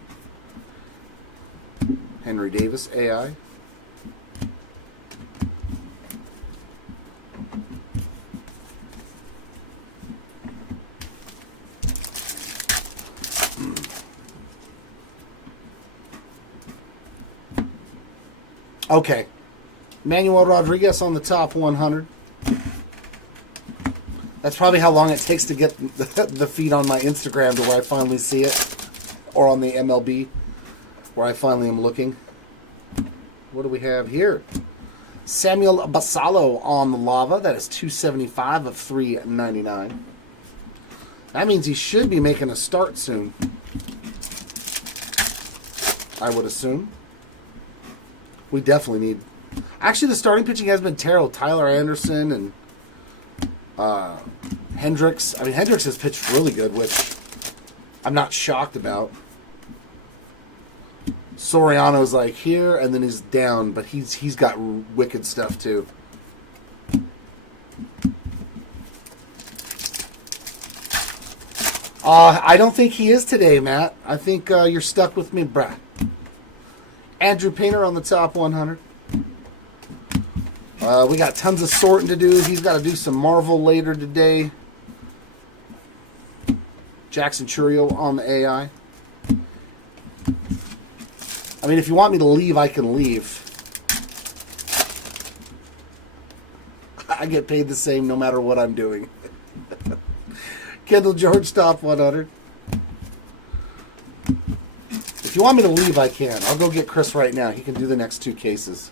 Henry Davis, AI. Okay. Manuel Rodriguez on the top 100. That's probably how long it takes to get the feed on my Instagram to where I finally see it. Or on the MLB, where I finally am looking. What do we have here? Samuel Basallo on the lava. That is 275 of 399. That means he should be making a start soon. I would assume. We definitely need... Actually, the starting pitching has been terrible. Tyler Anderson and... Hendricks. I mean, Hendricks has pitched really good, which I'm not shocked about. Soriano's like here, and then he's down, but he's got wicked stuff too. I don't think he is today, Matt. I think you're stuck with me, bruh. Andrew Painter on the top 100. We got tons of sorting to do. He's got to do some Marvel later today. Jackson Churio on the AI. I mean, if you want me to leave, I can leave. I get paid the same no matter what I'm doing. Kendall George, top 100. If you want me to leave, I can. I'll go get Chris right now. He can do the next two cases.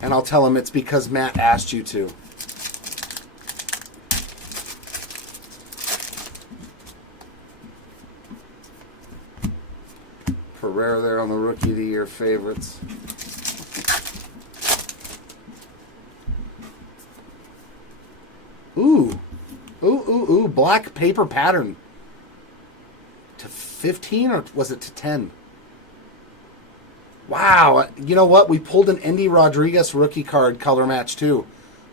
And I'll tell him it's because Matt asked you to. Pereira there on the Rookie of the Year favorites. Ooh. Ooh. Black paper pattern. To 15 or was it to 10? Wow. You know what? We pulled an Endy Rodriguez rookie card color match too.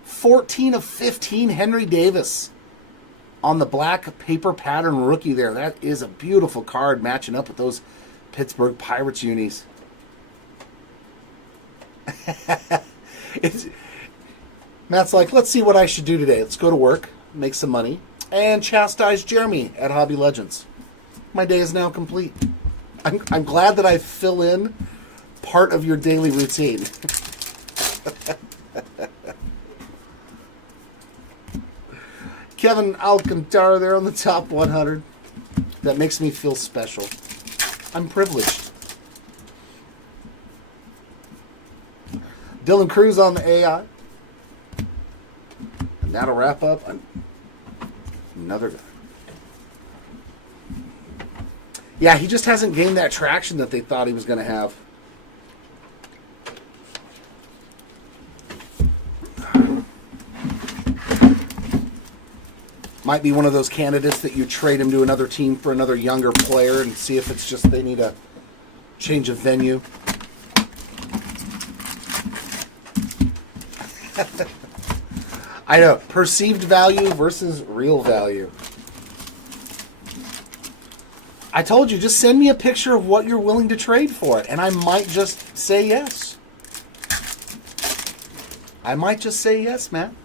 14 of 15 Henry Davis. on the black paper pattern rookie there. That is a beautiful card matching up with those Pittsburgh Pirates unis. Matt's like, let's see what I should do today. Let's go to work, make some money, and chastise Jeremy at Hobby Legends. My day is now complete. I'm glad that I fill in part of your daily routine. Kevin Alcantara there on the top 100. That makes me feel special. I'm privileged. Dylan Cruz on the AI. And that'll wrap up another guy. Yeah, he just hasn't gained that traction that they thought he was going to have. Might be one of those candidates that you trade him to another team for another younger player and see if it's just they need a change of venue. I know. Perceived value versus real value. I told you, just send me a picture of what you're willing to trade for it, and I might just say yes. I might just say yes, man.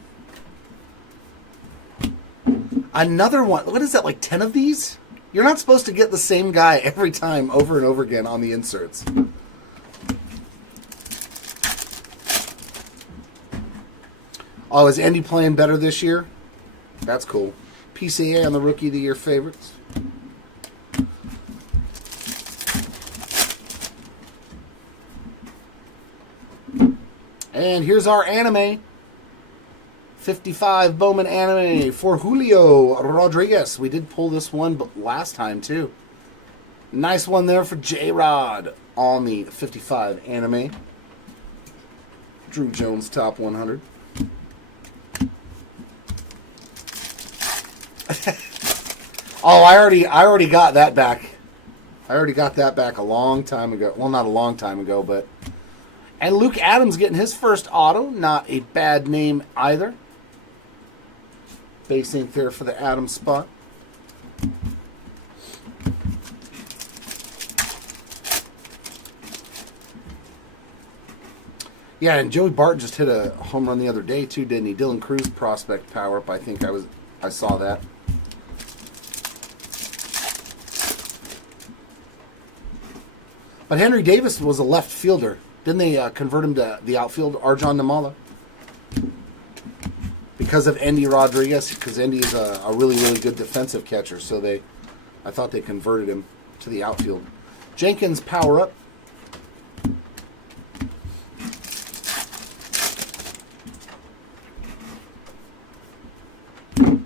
Another one. What is that, like 10 of these? You're not supposed to get the same guy every time over and over again on the inserts. Oh, is Andy playing better this year? That's cool. PCA on the Rookie of the Year favorites. And here's our anime. 55 Bowman anime for Julio Rodriguez. We did pull this one last time, too. Nice one there for J-Rod on the 55 anime. Drew Jones top 100. Oh, I already got that back. I already got that back a long time ago. Well, not a long time ago, but... And Luke Adams getting his first auto. Not a bad name either. Base ink there for the Adams spot. Yeah, and Joey Barton just hit a home run the other day too, didn't he? Dylan Cruz prospect power up. I think I saw that. But Henry Davis was a left fielder. Didn't they convert him to the outfield? Arjon Namala. Because of Andy Rodriguez, because Andy is a really, really good defensive catcher. So I thought they converted him to the outfield. Jenkins power up.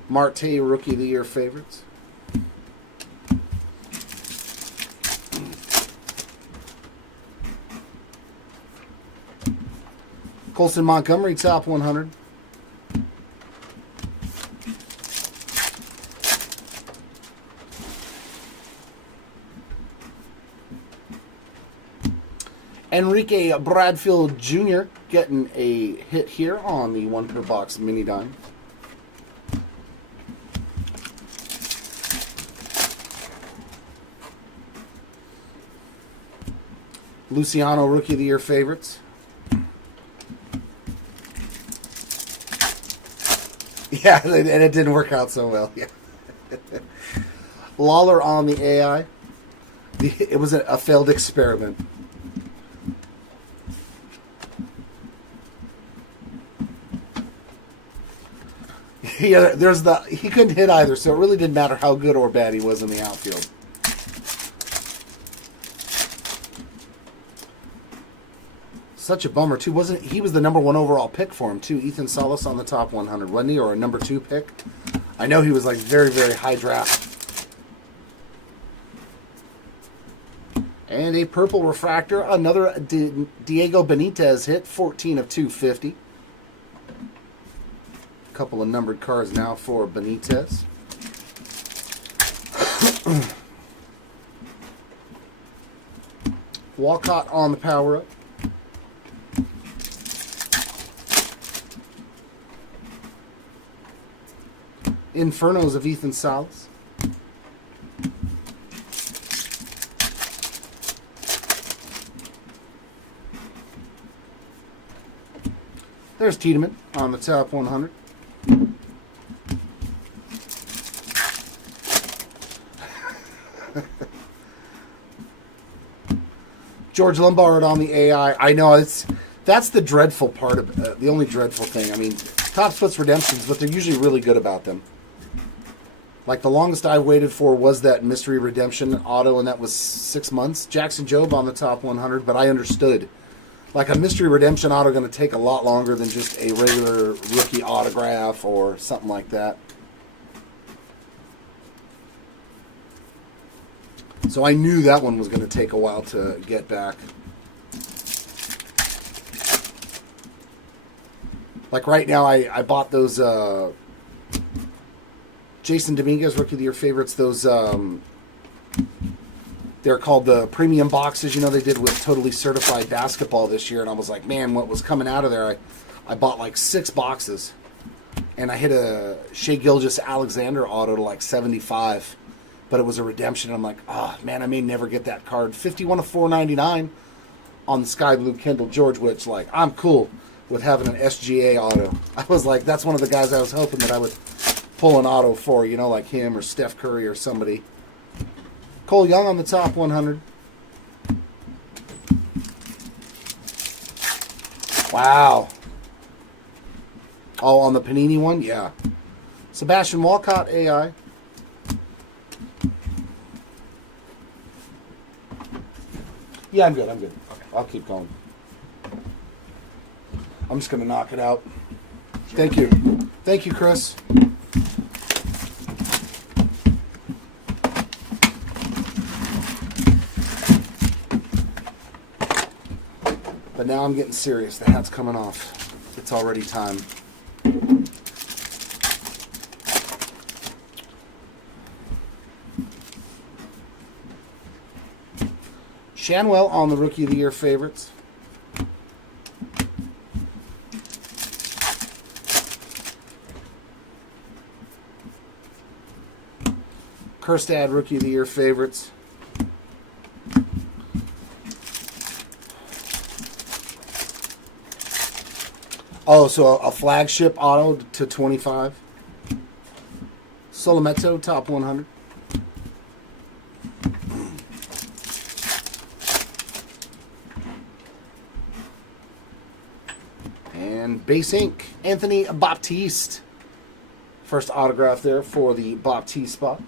Marte Rookie of the Year favorites. Colson Montgomery, top 100. Enrique Bradfield Jr. getting a hit here on the 1 per box mini dime. Luciano Rookie of the Year favorites. Yeah, and it didn't work out so well. Yeah. Lawler on the AI. It was a failed experiment. Yeah, he couldn't hit either, so it really didn't matter how good or bad he was in the outfield. Such a bummer too, wasn't he? Was the number 1 overall pick for him too. Ethan Salas on the top 100, wasn't he, or a number 2 pick? I know he was like very, very high draft. And a purple refractor, another Diego Benitez hit, 14 of 250. A couple of numbered cards now for Benitez. Walcott on the power up. Infernos of Ethan Salas. There's Tiedemann on the top 100. George Lombard on the AI. I know that's the dreadful part of the only dreadful thing. I mean, Top Splits redemptions, but they're usually really good about them. Like the longest I've waited for was that mystery redemption auto, and that was 6 months. Jackson Jobe on the top 100, but I understood. Like a mystery redemption auto going to take a lot longer than just a regular rookie autograph or something like that. So I knew that one was going to take a while to get back. Like right now, I bought those Jason Dominguez Rookie of the Year favorites. Those they're called the premium boxes. You know, they did with Totally Certified Basketball this year, and I was like, man, what was coming out of there? I bought like 6 boxes, and I hit a Shai Gilgeous-Alexander auto to like 75. But it was a redemption. I'm like, oh, man, I may never get that card. 51 of 499 on the Sky Blue Kendall George, which, like, I'm cool with having an SGA auto. I was like, that's one of the guys I was hoping that I would pull an auto for, you know, like him or Steph Curry or somebody. Cole Young on the top 100. Wow. Oh, on the Panini one? Yeah. Sebastian Walcott, AI. Yeah, I'm good. Okay. I'll keep going. I'm just going to knock it out. Thank you. Thank you, Chris. But now I'm getting serious. The hat's coming off. It's already time. Shanwell on the Rookie of the Year favorites. Kerstad Rookie of the Year favorites. Oh, so a flagship auto to 25. Solometo, top 100. And base ink, Anthony Baptiste. First autograph there for the Baptiste spot.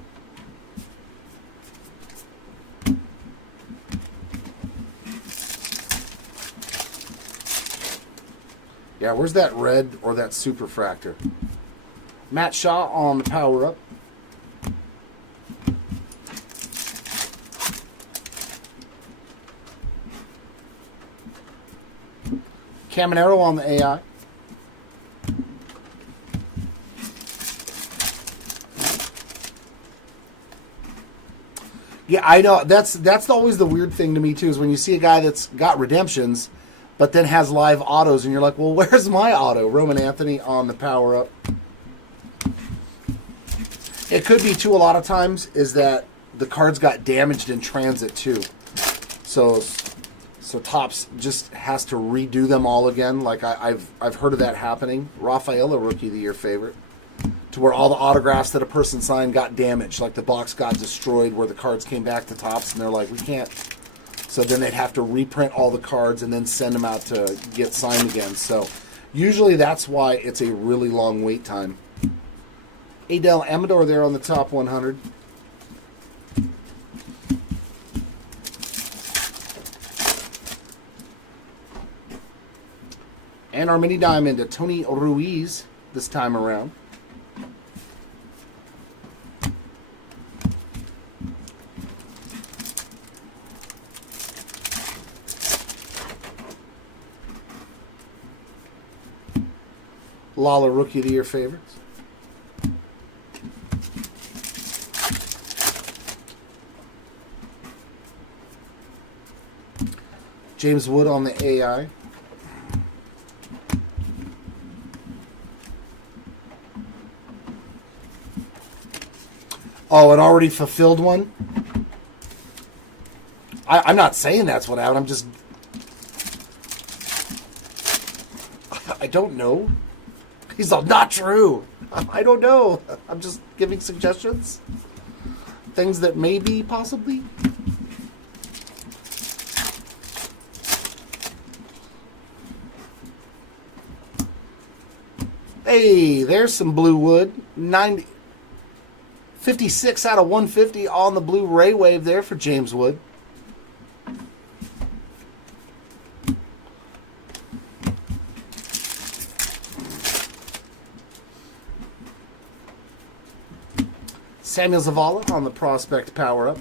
Yeah, where's that red or that superfractor? Matt Shaw on the power-up. Caminero on the AI. Yeah, I know. That's always the weird thing to me, too, is when you see a guy that's got redemptions but then has live autos, and you're like, well, where's my auto? Roman Anthony on the power-up. It could be, too, a lot of times, is that the cards got damaged in transit, too. So Topps just has to redo them all again. Like, I've heard of that happening. Rafaela, Rookie of the Year favorite. To where all the autographs that a person signed got damaged. Like, the box got destroyed where the cards came back to Topps, and they're like, we can't. So then they'd have to reprint all the cards and then send them out to get signed again. So usually that's why it's a really long wait time. Adel Amador there on the top 100. And our mini diamond to Tony Ruiz this time around. Lala, Rookie of the Year favorites. James Wood on the AI. Oh, an already fulfilled one? I'm not saying that's what happened. I'm just... I don't know. He's all, not true. I don't know. I'm just giving suggestions. Things that may be, possibly. Hey, there's some blue wood. 56 out of 150 on the blue Ray Wave there for James Wood. Samuel Zavala on the Prospect Power Up.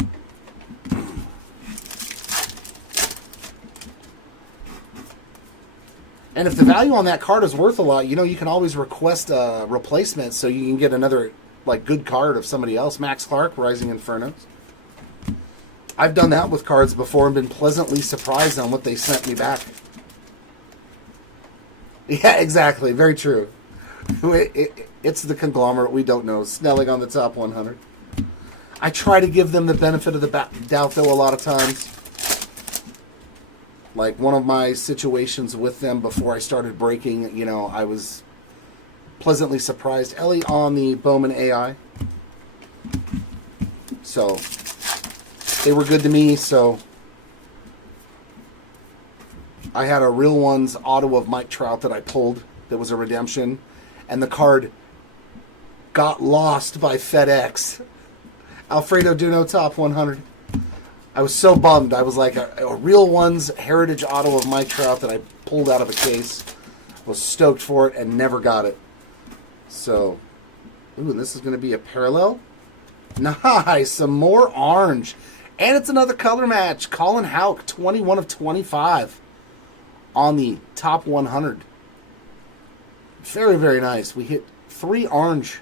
And if the value on that card is worth a lot, you know, you can always request a replacement so you can get another, like, good card of somebody else. Max Clark, Rising Infernos. I've done that with cards before and been pleasantly surprised on what they sent me back. Yeah, exactly. Very true. It's the conglomerate we don't know. Snelling on the top 100. I try to give them the benefit of the doubt, though, a lot of times. Like, one of my situations with them before I started breaking, you know, I was pleasantly surprised. Ellie on the Bowman AI. So, they were good to me, so... I had a Real Ones auto of Mike Trout that I pulled that was a redemption, and the card got lost by FedEx. Alfredo Duno, top 100. I was so bummed. I was like, a Real Ones heritage auto of Mike Trout that I pulled out of a case. Was stoked for it and never got it. So, ooh, and this is going to be a parallel. Nice, some more orange. And it's another color match. Colin Houck, 21 of 25 on the top 100. Very, very nice. We hit 3 orange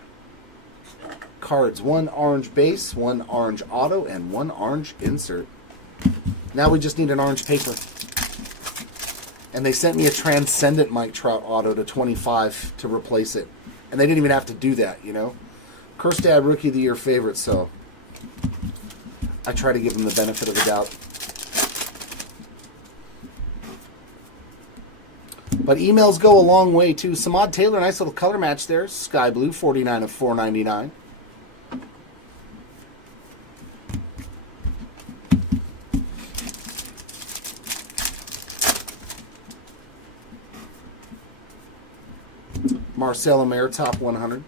cards. 1 orange base, 1 orange auto, and 1 orange insert. Now we just need an orange paper. And they sent me a Transcendent Mike Trout auto to 25 to replace it. And they didn't even have to do that, you know. Kerstad Rookie of the Year favorite, so I try to give them the benefit of the doubt. But emails go a long way, too. Samad Taylor, nice little color match there. Sky Blue, 49 of 499. Marcel Amer, top 100.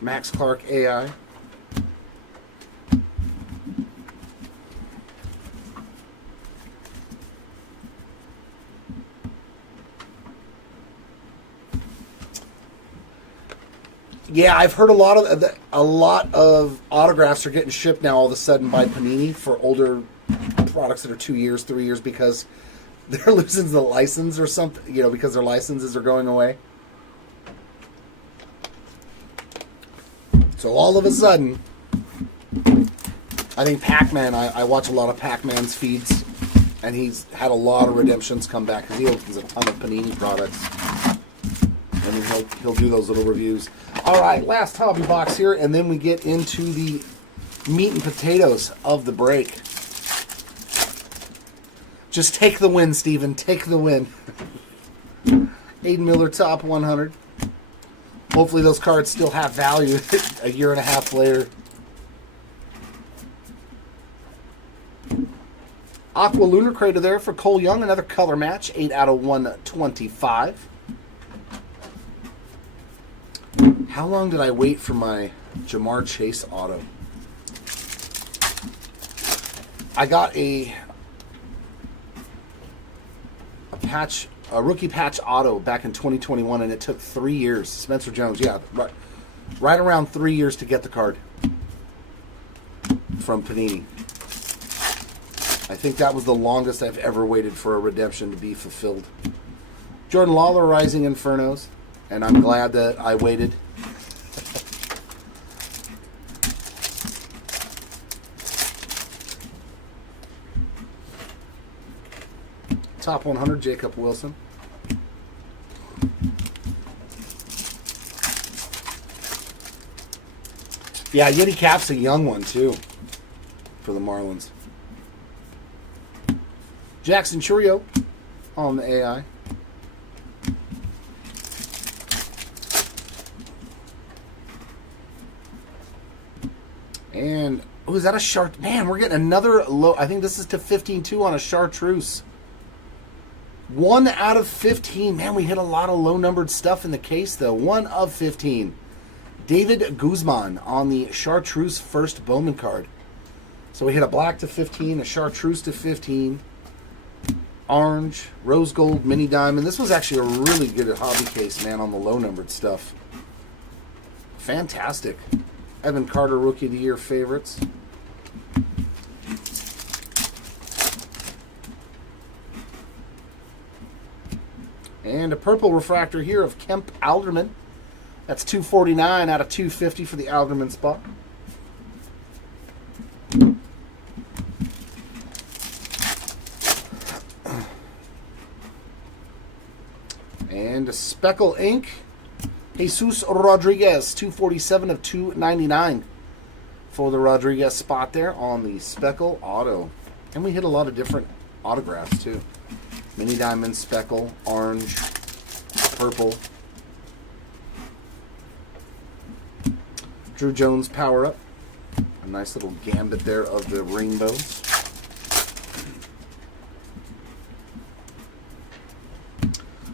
Max Clark, AI. Yeah, I've heard a lot of autographs are getting shipped now all of a sudden by Panini for older products that are 2 years, 3 years because they're losing the license or something, you know, because their licenses are going away. So all of a sudden, I think Pac-Man, I watch a lot of Pac-Man's feeds, and he's had a lot of redemptions come back because he opens a ton of Panini products. And he'll do those little reviews. All right, last hobby box here, and then we get into the meat and potatoes of the break. Just take the win, Steven. Take the win. Aiden Miller, top 100. Hopefully those cards still have value a year and a half later. Aqua Lunar Crater there for Cole Young. Another color match. 8 out of 125. How long did I wait for my Jamar Chase auto? I got a rookie patch auto back in 2021, and it took 3 years. Spencer Jones, yeah, right around 3 years to get the card from Panini. I think that was the longest I've ever waited for a redemption to be fulfilled. Jordan Lawler, Rising Infernos, and I'm glad that I waited. Top 100, Jacob Wilson. Yeah, Yeti Cap's a young one, too, for the Marlins. Jackson Churio on the AI. And, oh, is that a chart? Man, we're getting another low. I think this is to 15-2 on a chartreuse. 1 out of 15. Man, we hit a lot of low-numbered stuff in the case, though. 1 of 15. David Guzman on the chartreuse first Bowman card. So we hit a black to 15, a chartreuse to 15, orange, rose gold, mini diamond. This was actually a really good hobby case, man, on the low-numbered stuff. Fantastic. Evan Carter, Rookie of the Year favorites. And a purple refractor here of Kemp Alderman. That's 249 out of 250 for the Alderman spot. And a Speckle Ink. Jesus Rodriguez, 247 of 299 for the Rodriguez spot there on the Speckle Auto. And we hit a lot of different autographs, too. Mini diamond, speckle, orange, purple. Drew Jones power up. A nice little gambit there of the rainbows.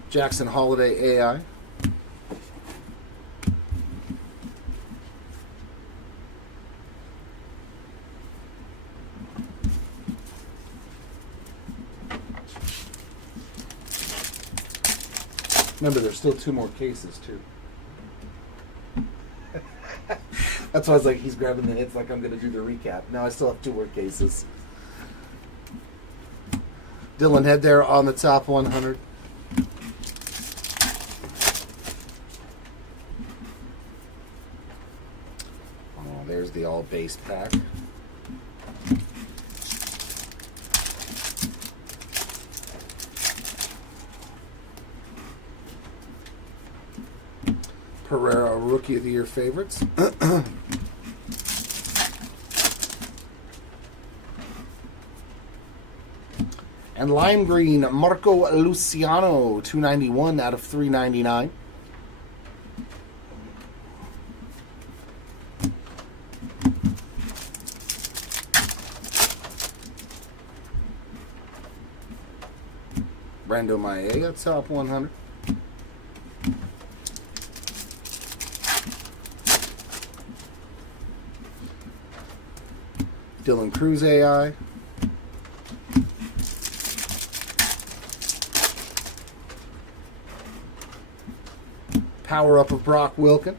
Jackson Holiday AI. Remember, there's still 2 more cases, too. That's why I was like, he's grabbing the hits like I'm going to do the recap. No, I still have 2 more cases. Dylan Head there on the top 100. Oh, there's the all base pack. Pereira, Rookie of the Year favorites. And lime green, Marco Luciano, 291 out of 399. Randomizer, top 100. Dylan Cruz AI. Power up of Brock Wilken.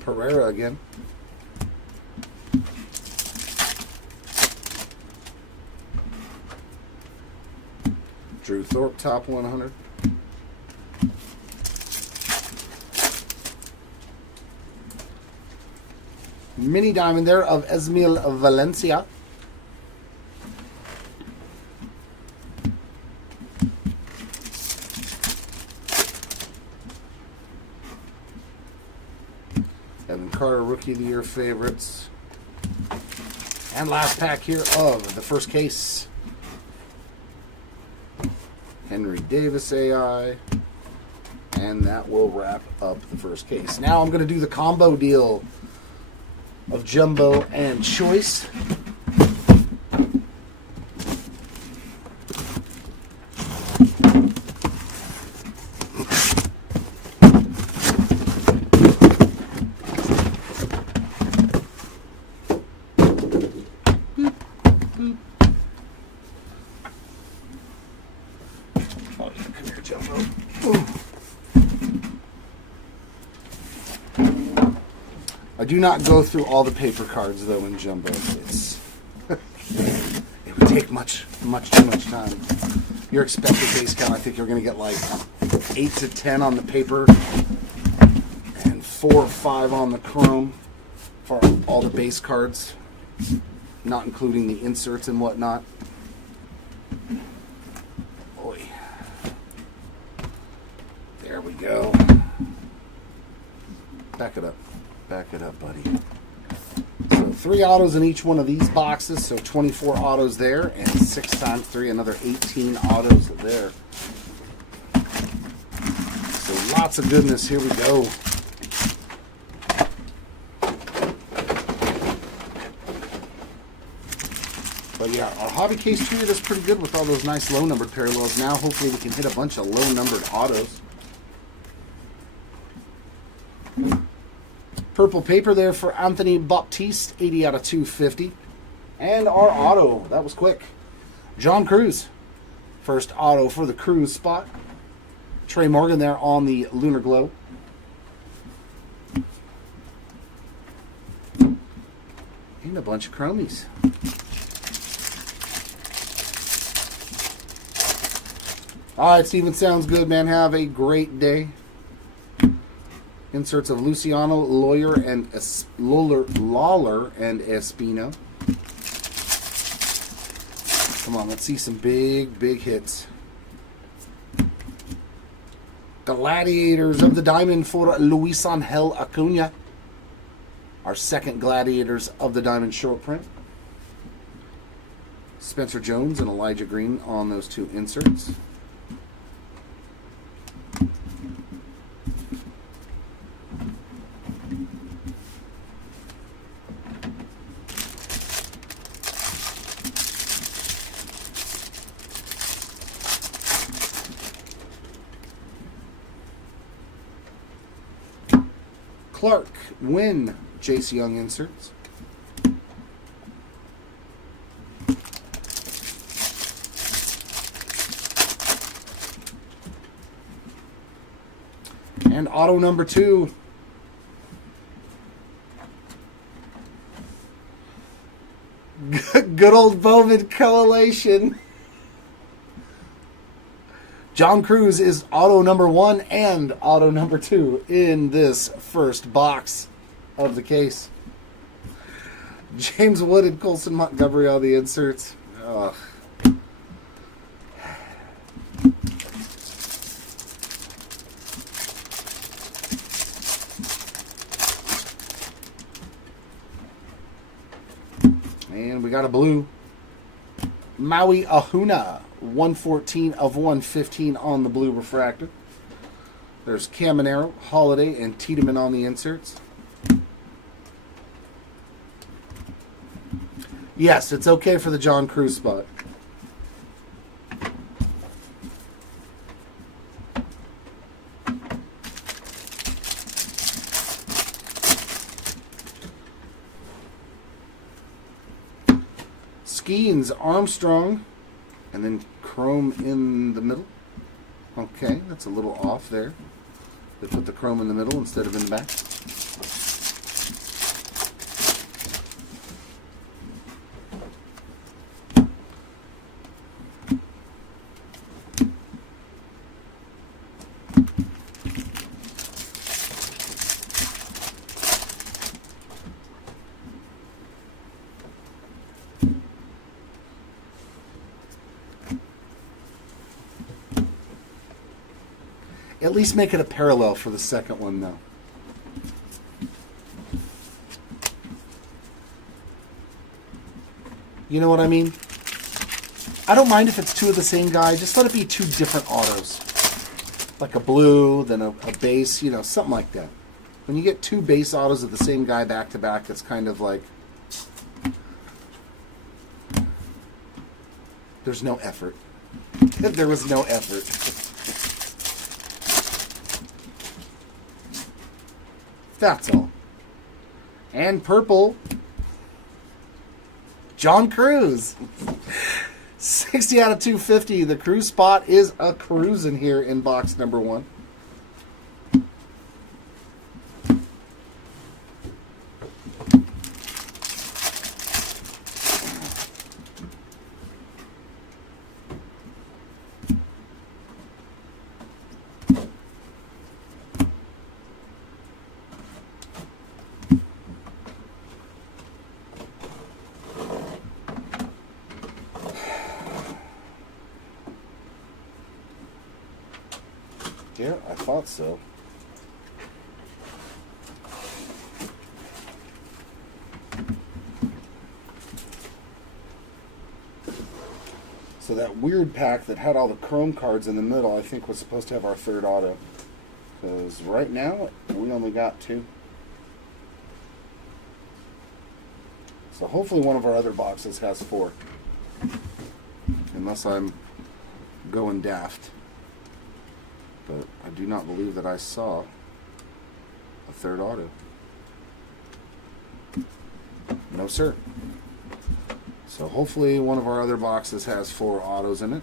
Pereira again. Drew Thorpe, top 100. Mini diamond there of Esmil Valencia. Evan Carter, Rookie of the Year favorites. And last pack here of the first case. Henry Davis AI. And that will wrap up the first case. Now I'm going to do the combo deal of Jumbo and Choice. Oh, yeah, come here, Jumbo. Ooh. I do not go through all the paper cards, though, in Jumbo. It's it would take too much time. Your expected base count, I think you're going to get like 8 to 10 on the paper and 4 or 5 on the chrome for all the base cards, not including the inserts and whatnot. Boy. buddy. So 3 autos in each one of these boxes, so 24 autos there, and 6 times 3, another 18 autos there. So lots of goodness. Here we go. But yeah, our hobby case treated us pretty good with all those nice low-numbered parallels. Now hopefully we can hit a bunch of low-numbered autos. Purple paper there for Anthony Baptiste, 80 out of 250. And our auto, that was quick. John Cruz, first auto for the Cruz spot. Trey Morgan there on the Lunar Glow. And a bunch of chromies. All right, Steven, sounds good, man. Have a great day. Inserts of Luciano, Lawler, and Espino. Come on, let's see some big, big hits. Gladiators of the Diamond for Luis Angel Acuna. Our second Gladiators of the Diamond short print. Spencer Jones and Elijah Green on those 2 inserts. Clark, Wynn, Jace Young inserts. And auto number 2. Good old Bowman Coalition. John Cruz is auto number 1 and auto number 2 in this first box of the case. James Wood and Colson Montgomery on the inserts. Ugh. And we got a blue. Maui Ahuna. 114 of 115 on the blue refractor. There's Caminero, Holiday, and Tiedemann on the inserts. Yes, it's okay for the John Cruz spot. Skeens, Armstrong, and then chrome in the middle. Okay, that's a little off there. They put the chrome in the middle instead of in the back. At least make it a parallel for the second one, though. You know what I mean? I don't mind if it's 2 of the same guy. Just let it be 2 different autos. Like a blue, then a base, you know, something like that. When you get 2 base autos of the same guy back to back, it's kind of like... there's no effort. There was no effort. That's all. And purple, John Cruz. 60 out of 250. The Cruz spot is a cruising here in box number 1. Yeah, I thought so. So that weird pack that had all the chrome cards in the middle, I think was supposed to have our third auto. Because right now, we only got 2. So hopefully one of our other boxes has 4. Unless I'm going daft. But I do not believe that I saw a third auto. No, sir. So hopefully one of our other boxes has 4 autos in it.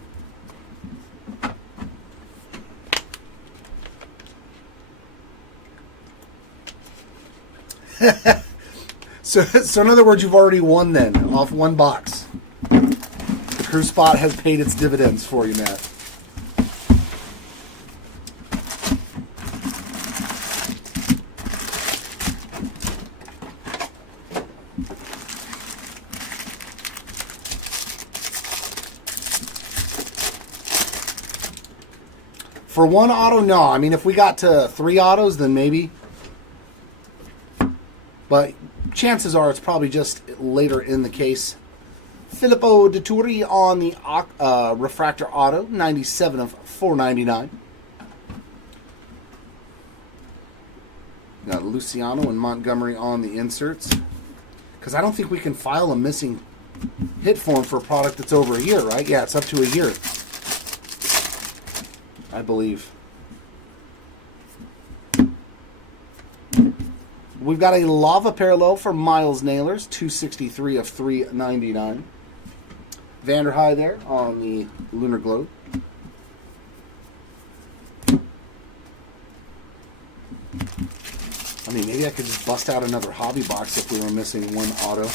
So in other words, you've already won then, off one box. The Crew Spot has paid its dividends for you, Matt. For one auto, no. I mean, if we got to 3 autos, then maybe. But chances are it's probably just later in the case. Filippo Dituri on the Refractor Auto, 97 of 499. Got Luciano and Montgomery on the inserts. Because I don't think we can file a missing hit form for a product that's over a year, right? Yeah, it's up to a year, I believe. We've got a Lava Parallel for Miles Nailers, 263 of 399. Vanderhei there on the Lunar Globe. I mean, maybe I could just bust out another hobby box if we were missing one auto.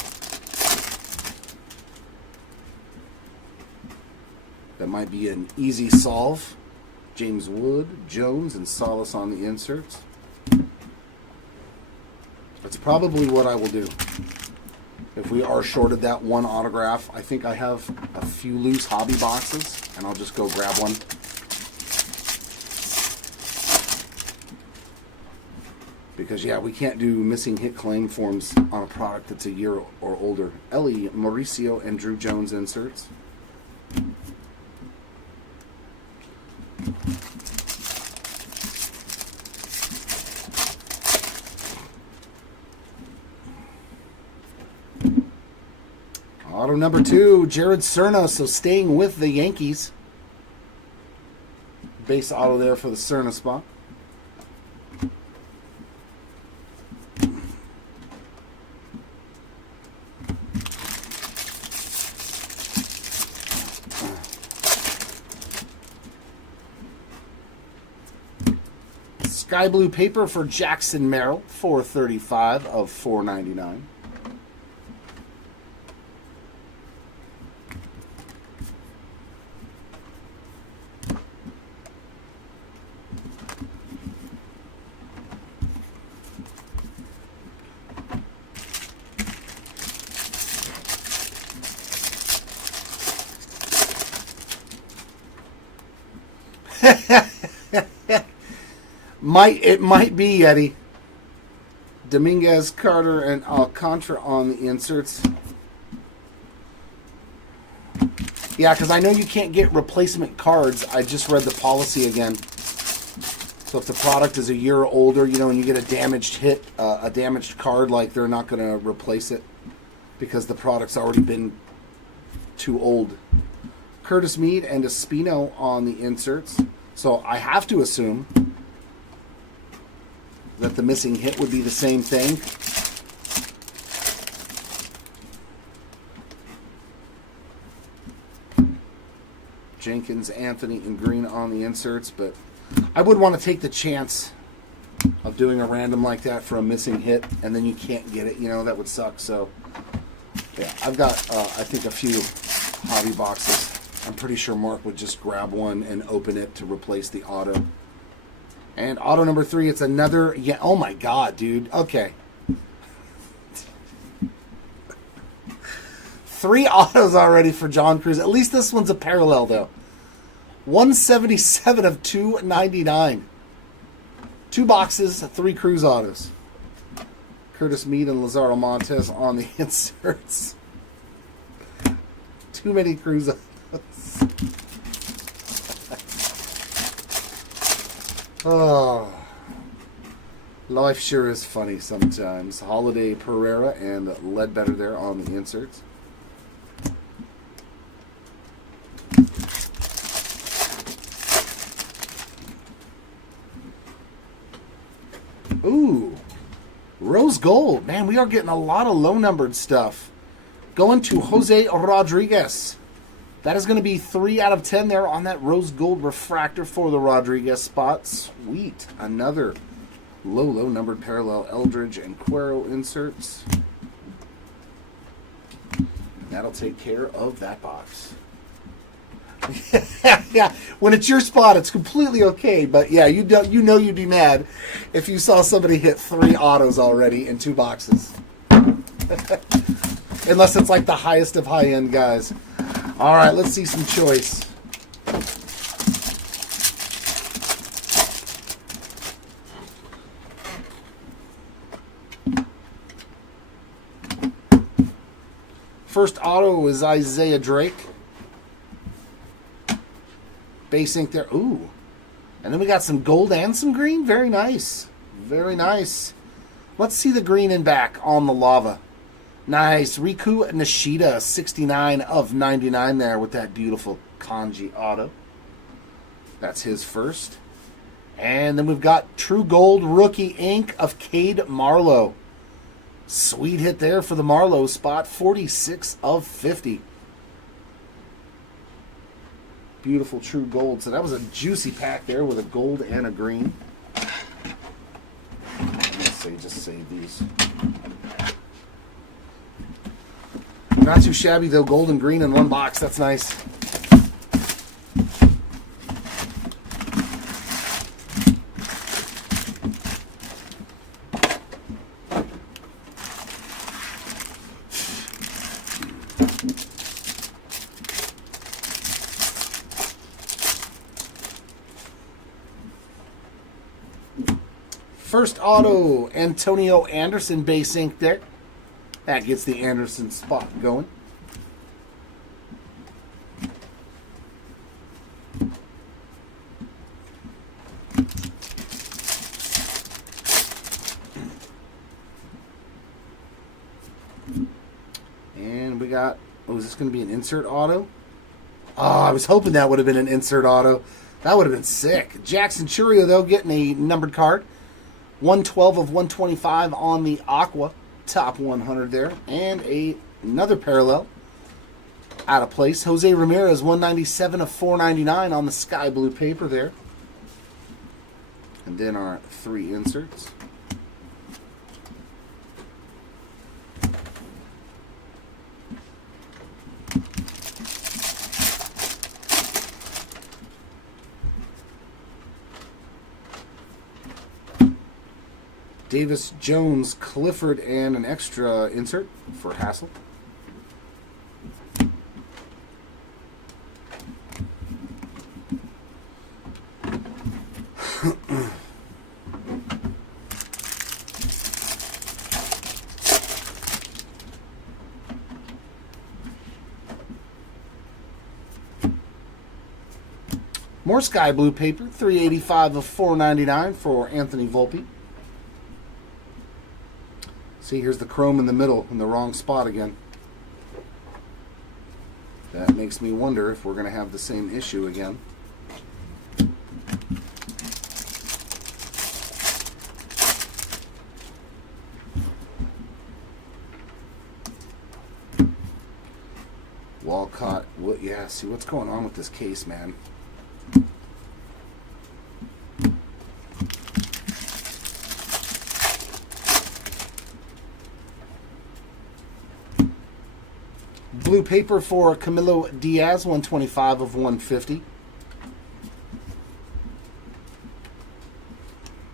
That might be an easy solve. James Wood, Jones, and Salas on the inserts. That's probably what I will do. If we are shorted that one autograph, I think I have a few loose hobby boxes, and I'll just go grab one. Because, yeah, we can't do missing hit claim forms on a product that's a year or older. Ellie, Mauricio, and Drew Jones inserts. Auto number 2, Jared Cerna, so staying with the Yankees. Base auto there for the Cerna spot. Sky blue paper for Jackson Merrill, 435 of 499. It might be Yeti. Dominguez, Carter, and Alcantara on the inserts. Yeah, because I know you can't get replacement cards. I just read the policy again. So if the product is a year older, you know, and you get a damaged hit, a damaged card, like they're not going to replace it because the product's already been too old. Curtis Mead and Espino on the inserts. So I have to assume that the missing hit would be the same thing. Jenkins, Anthony, and Green on the inserts, but I would want to take the chance of doing a random like that for a missing hit, and then you can't get it. You know, that would suck. So, yeah, I've got, I think, a few hobby boxes. I'm pretty sure Mark would just grab one and open it to replace the auto. And auto number 3, it's another... Yeah, oh my God, dude. Okay. 3 autos already for John Cruz. At least this one's a parallel, though. 177 of 299. 2 boxes, 3 Cruz autos. Curtis Mead and Lazaro Montes on the inserts. Too many Cruz. Oh, life sure is funny sometimes. Holiday Pereira and Ledbetter there on the inserts. Ooh, rose gold. Man, we are getting a lot of low-numbered stuff. Going to Jose Rodriguez. That is going to be 3 out of 10 there on that rose gold refractor for the Rodriguez spot. Sweet. Another low numbered parallel Eldridge and Cuero inserts. That'll take care of that box. Yeah, when it's your spot, it's completely okay. But yeah, you know you'd be mad if you saw somebody hit 3 autos already in 2 boxes. Unless it's like the highest of high-end guys. All right, let's see some choice. First auto is Isaiah Drake. Base ink there. Ooh. And then we got some gold and some green. Very nice. Very nice. Let's see the green in back on the lava. Nice. Riku Nishida, 69 of 99 there with that beautiful kanji auto. That's his first. And then we've got True Gold Rookie ink of Cade Marlowe. Sweet hit there for the Marlowe spot, 46 of 50. Beautiful True Gold. So that was a juicy pack there with a gold and a green. Let's see, just save these. Not too shabby though, gold and green in one box. That's nice. First auto, Antonio Anderson base ink there. That gets the Anderson spot going. And we got, oh, is this going to be an insert auto? Oh, I was hoping that would have been an insert auto. That would have been sick. Jackson Churio, though, getting a numbered card. 112 of 125 on the Aqua. Top 100 there. And another parallel out of place. Jose Ramirez, 197 of 499 on the sky blue paper there. And then our 3 inserts. Davis, Jones, Clifford, and an extra insert for Hassel. More sky blue paper, 385 of 499 for Anthony Volpe. See, here's the chrome in the middle in the wrong spot again. That makes me wonder if we're going to have the same issue again. Walcott, yeah, see what's going on with this case, man. Blue paper for Camilo Diaz, 125 of 150.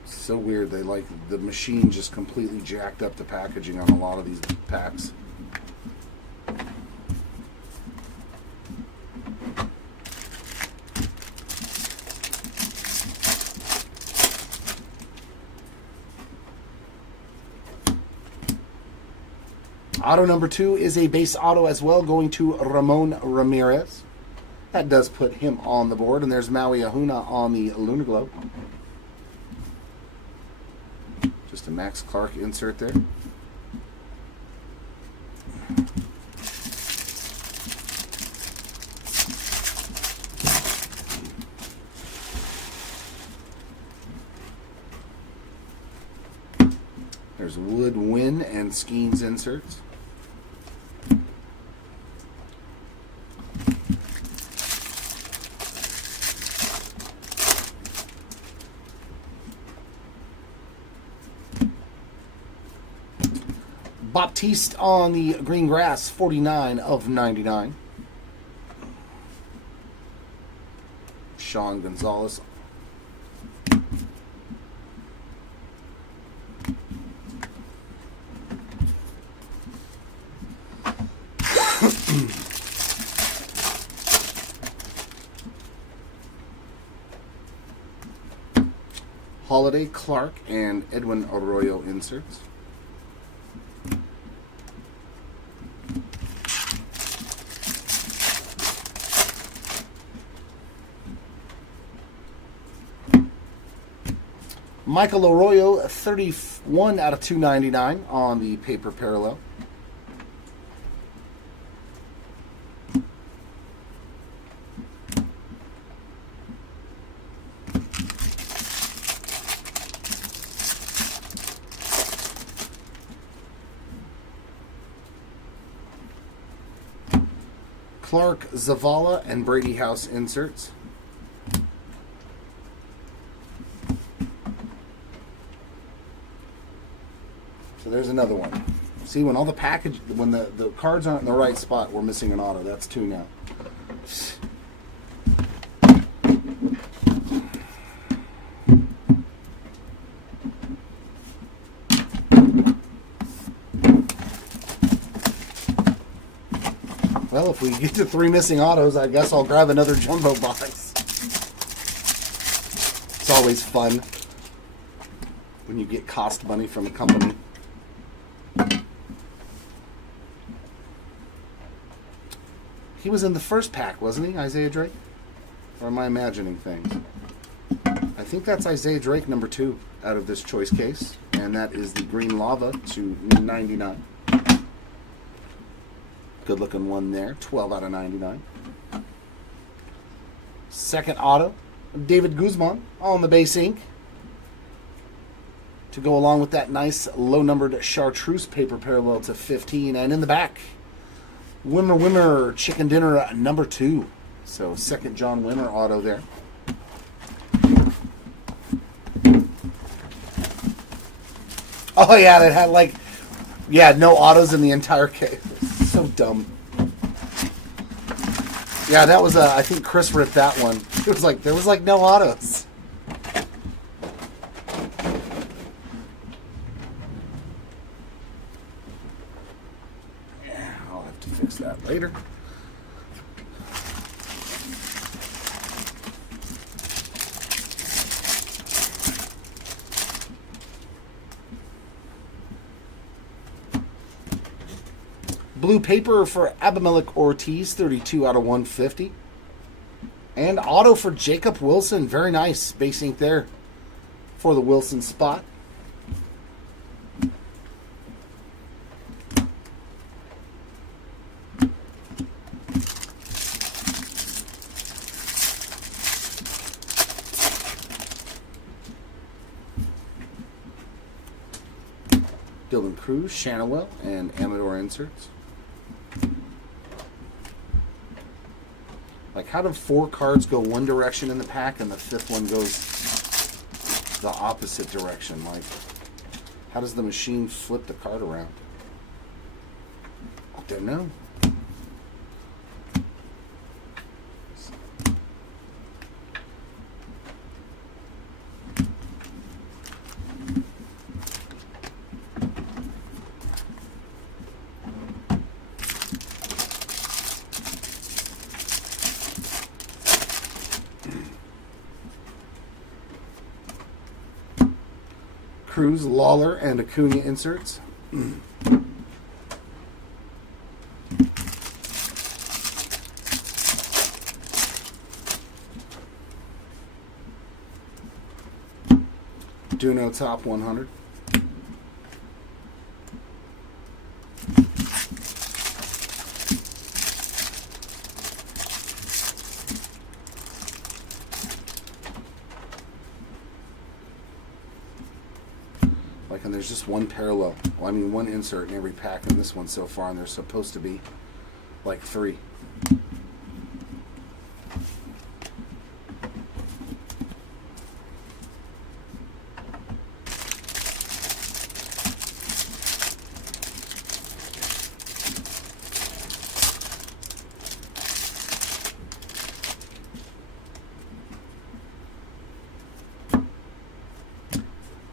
So weird, they like the machine just completely jacked up the packaging on a lot of these packs. Auto number 2 is a base auto as well, going to Ramon Ramirez. That does put him on the board. And there's Maui Ahuna on the Lunar Globe. Just a Max Clark insert there. There's Wood, Win, and Skeens inserts. Baptiste on the green grass, 49 of 99. Sean Gonzalez. Holiday, Clark, and Edwin Arroyo inserts. Michael Arroyo, 31 out of 299 on the paper parallel. Clark, Zavala, and Brady House inserts. So there's another one. See, when all the when the cards aren't in the right spot, we're missing an auto. That's two now. Well, if we get to 3 missing autos, I guess I'll grab another jumbo box. It's always fun when you get cost money from a company. He was in the first pack, wasn't he, Isaiah Drake? Or am I imagining things? I think that's Isaiah Drake, number 2, out of this choice case. And that is the green lava to 99. Good looking one there, 12 out of 99. Second auto, David Guzman on the base ink. To go along with that nice low-numbered chartreuse paper parallel to 15. And in the back, Wimmer, Chicken Dinner, number 2. So second John Wimmer auto there. Oh yeah, that had no autos in the entire case. So dumb. Yeah, that was I think Chris ripped that one. It was there was no autos. Yeah, I'll have to fix that later. Blue paper for Abimelech Ortiz, 32 out of 150. And auto for Jacob Wilson. Very nice. Base ink there for the Wilson spot. Dylan Cruz, Shanawell, and Amador inserts. How do 4 cards go one direction in the pack and the 5th one goes the opposite direction? How does the machine flip the card around? I don't know. Cruz, Lawler, and Acuna inserts. Duno top 100. Like, and there's just one parallel. Well, I mean, one insert in every pack in this one so far, and there's supposed to be like 3.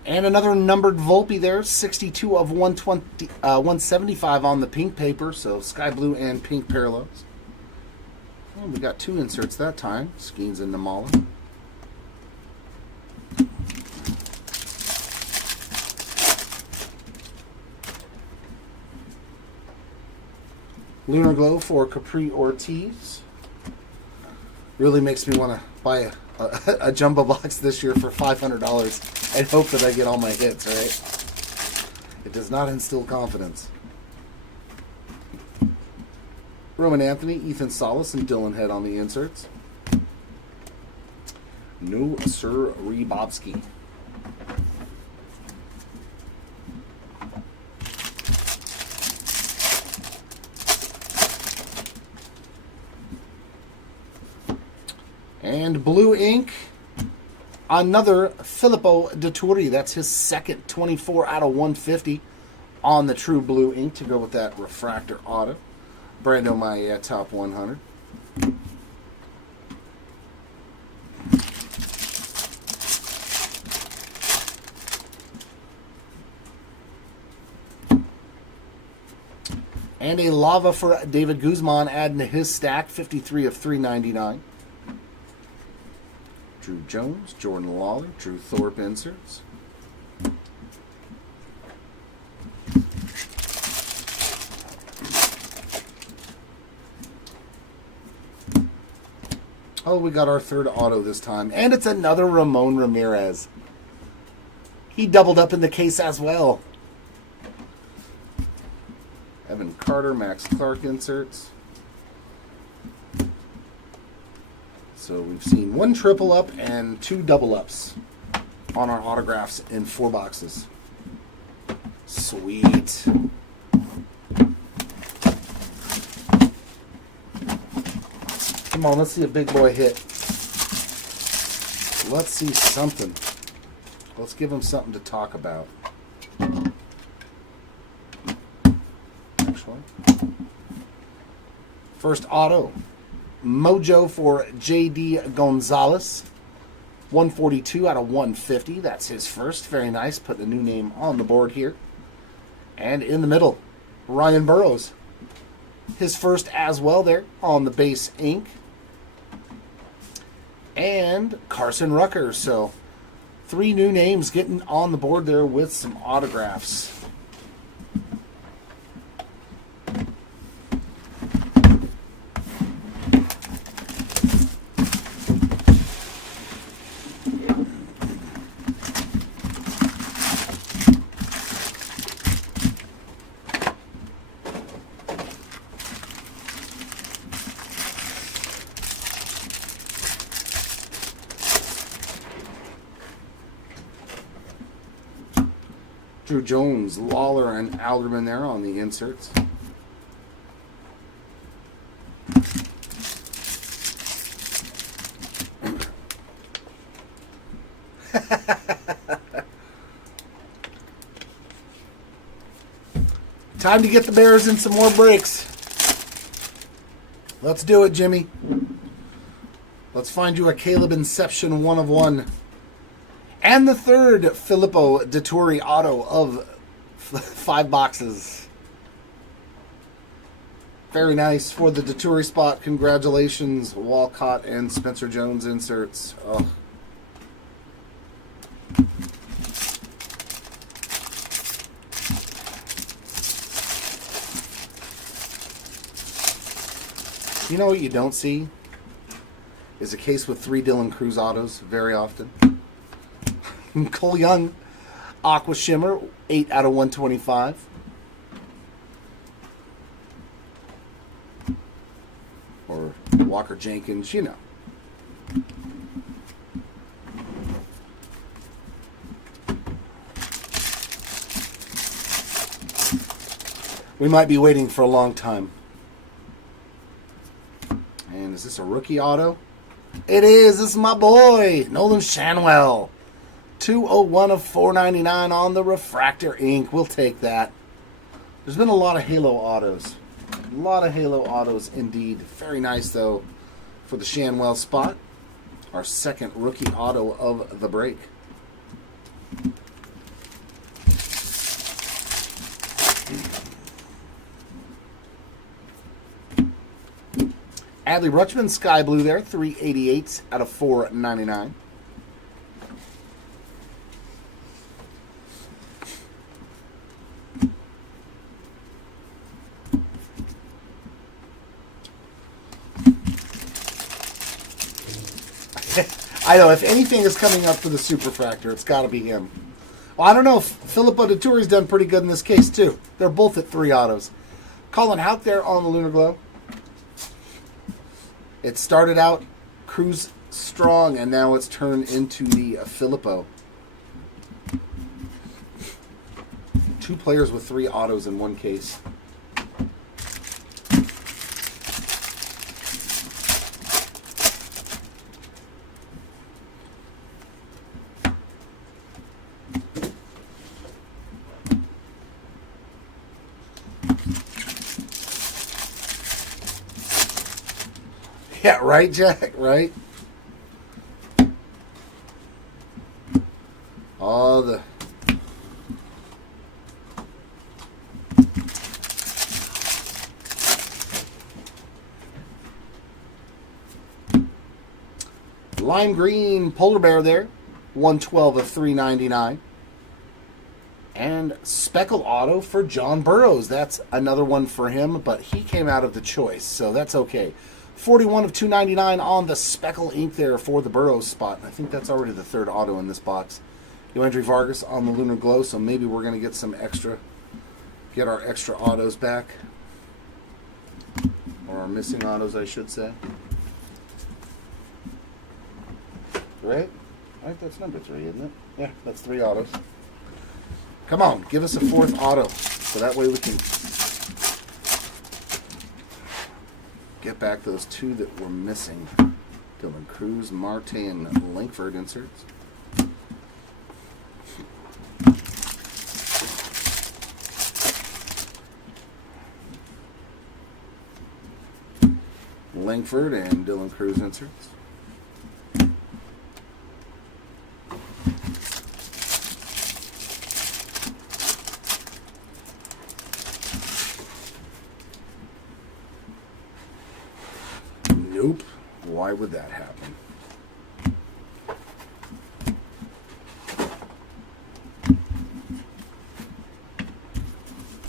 And another numbered Volpe there, 62 of 120, 175 on the pink paper, so sky blue and pink parallels. Well, we got 2 inserts that time, Skeens and Namala. Lunar Glow for Capri Ortiz. Really makes me want to buy a jumbo box this year for $500 and hope that I get all my hits, right? It does not instill confidence. Roman Anthony, Ethan Salas, and Dylan Head on the inserts. No Sir Rebobski. And blue ink, another Filippo Dettori. That's his second 24 out of 150 on the true blue ink to go with that refractor auto. Brando Maia top 100. And a lava for David Guzman adding to his stack, 53 of 399. Drew Jones, Jordan Lawler, Drew Thorpe inserts. Oh, we got our third auto this time. And it's another Ramon Ramirez. He doubled up in the case as well. Evan Carter, Max Clark inserts. So we've seen 1 triple up and 2 double ups on our autographs in 4 boxes. Sweet. Come on, let's see a big boy hit. Let's see something. Let's give him something to talk about. Actually. First auto. Mojo for J.D. Gonzalez. 142 out of 150. That's his first. Very nice. Putting a new name on the board here. And in the middle, Ryan Burrows. His first as well there on the base ink. And Carson Rucker. So 3 new names getting on the board there with some autographs. Drew Jones, Lawler, and Alderman there on the inserts. Time to get the Bears in some more breaks. Let's do it, Jimmy. Let's find you a Caleb Inception 1 of 1. And the third Filippo Dettori auto of 5 boxes. Very nice for the Dettori spot. Congratulations, Walcott and Spencer Jones inserts. Oh. You know what you don't see? Is a case with 3 Dylan Cruz autos very often. Cole Young, Aqua Shimmer, 8 out of 125. Or Walker Jenkins, you know. We might be waiting for a long time. And is this a rookie auto? It is. This is my boy, Nolan Shanwell. 201 of 499 on the Refractor ink. We'll take that. There's been a lot of Halo autos. A lot of Halo autos indeed. Very nice, though, for the Shanwell spot. Our second rookie auto of the break. Adley Rutschman, Sky Blue there, 388 out of 499. I know, if anything is coming up for the Superfractor, it's got to be him. Well, I don't know. Filippo Deturi's done pretty good in this case, too. They're both at 3 autos. Colin Houck there on the Lunar Glow. It started out Cruz Strong, and now it's turned into the Filippo. 2 players with 3 autos in one case. Yeah, right, Jack? Right? All the... Lime green polar bear there. 112 of 399. And speckle auto for John Burroughs. That's another one for him, but he came out of the choice, so that's okay. 41 of 299 on the speckle ink there for the Burroughs spot. I think that's already the 3rd auto in this box. Yoandry Vargas on the Lunar Glow, so maybe we're going to get some extra, get our extra autos back. Or our missing autos, I should say. Right? Right, that's number 3, isn't it? Yeah, that's 3 autos. Come on, give us a 4th auto, so that way we can get back those 2 that were missing. Dylan Cruz, Marte, and Langford inserts. Langford and Dylan Cruz inserts. Nope. Why would that happen?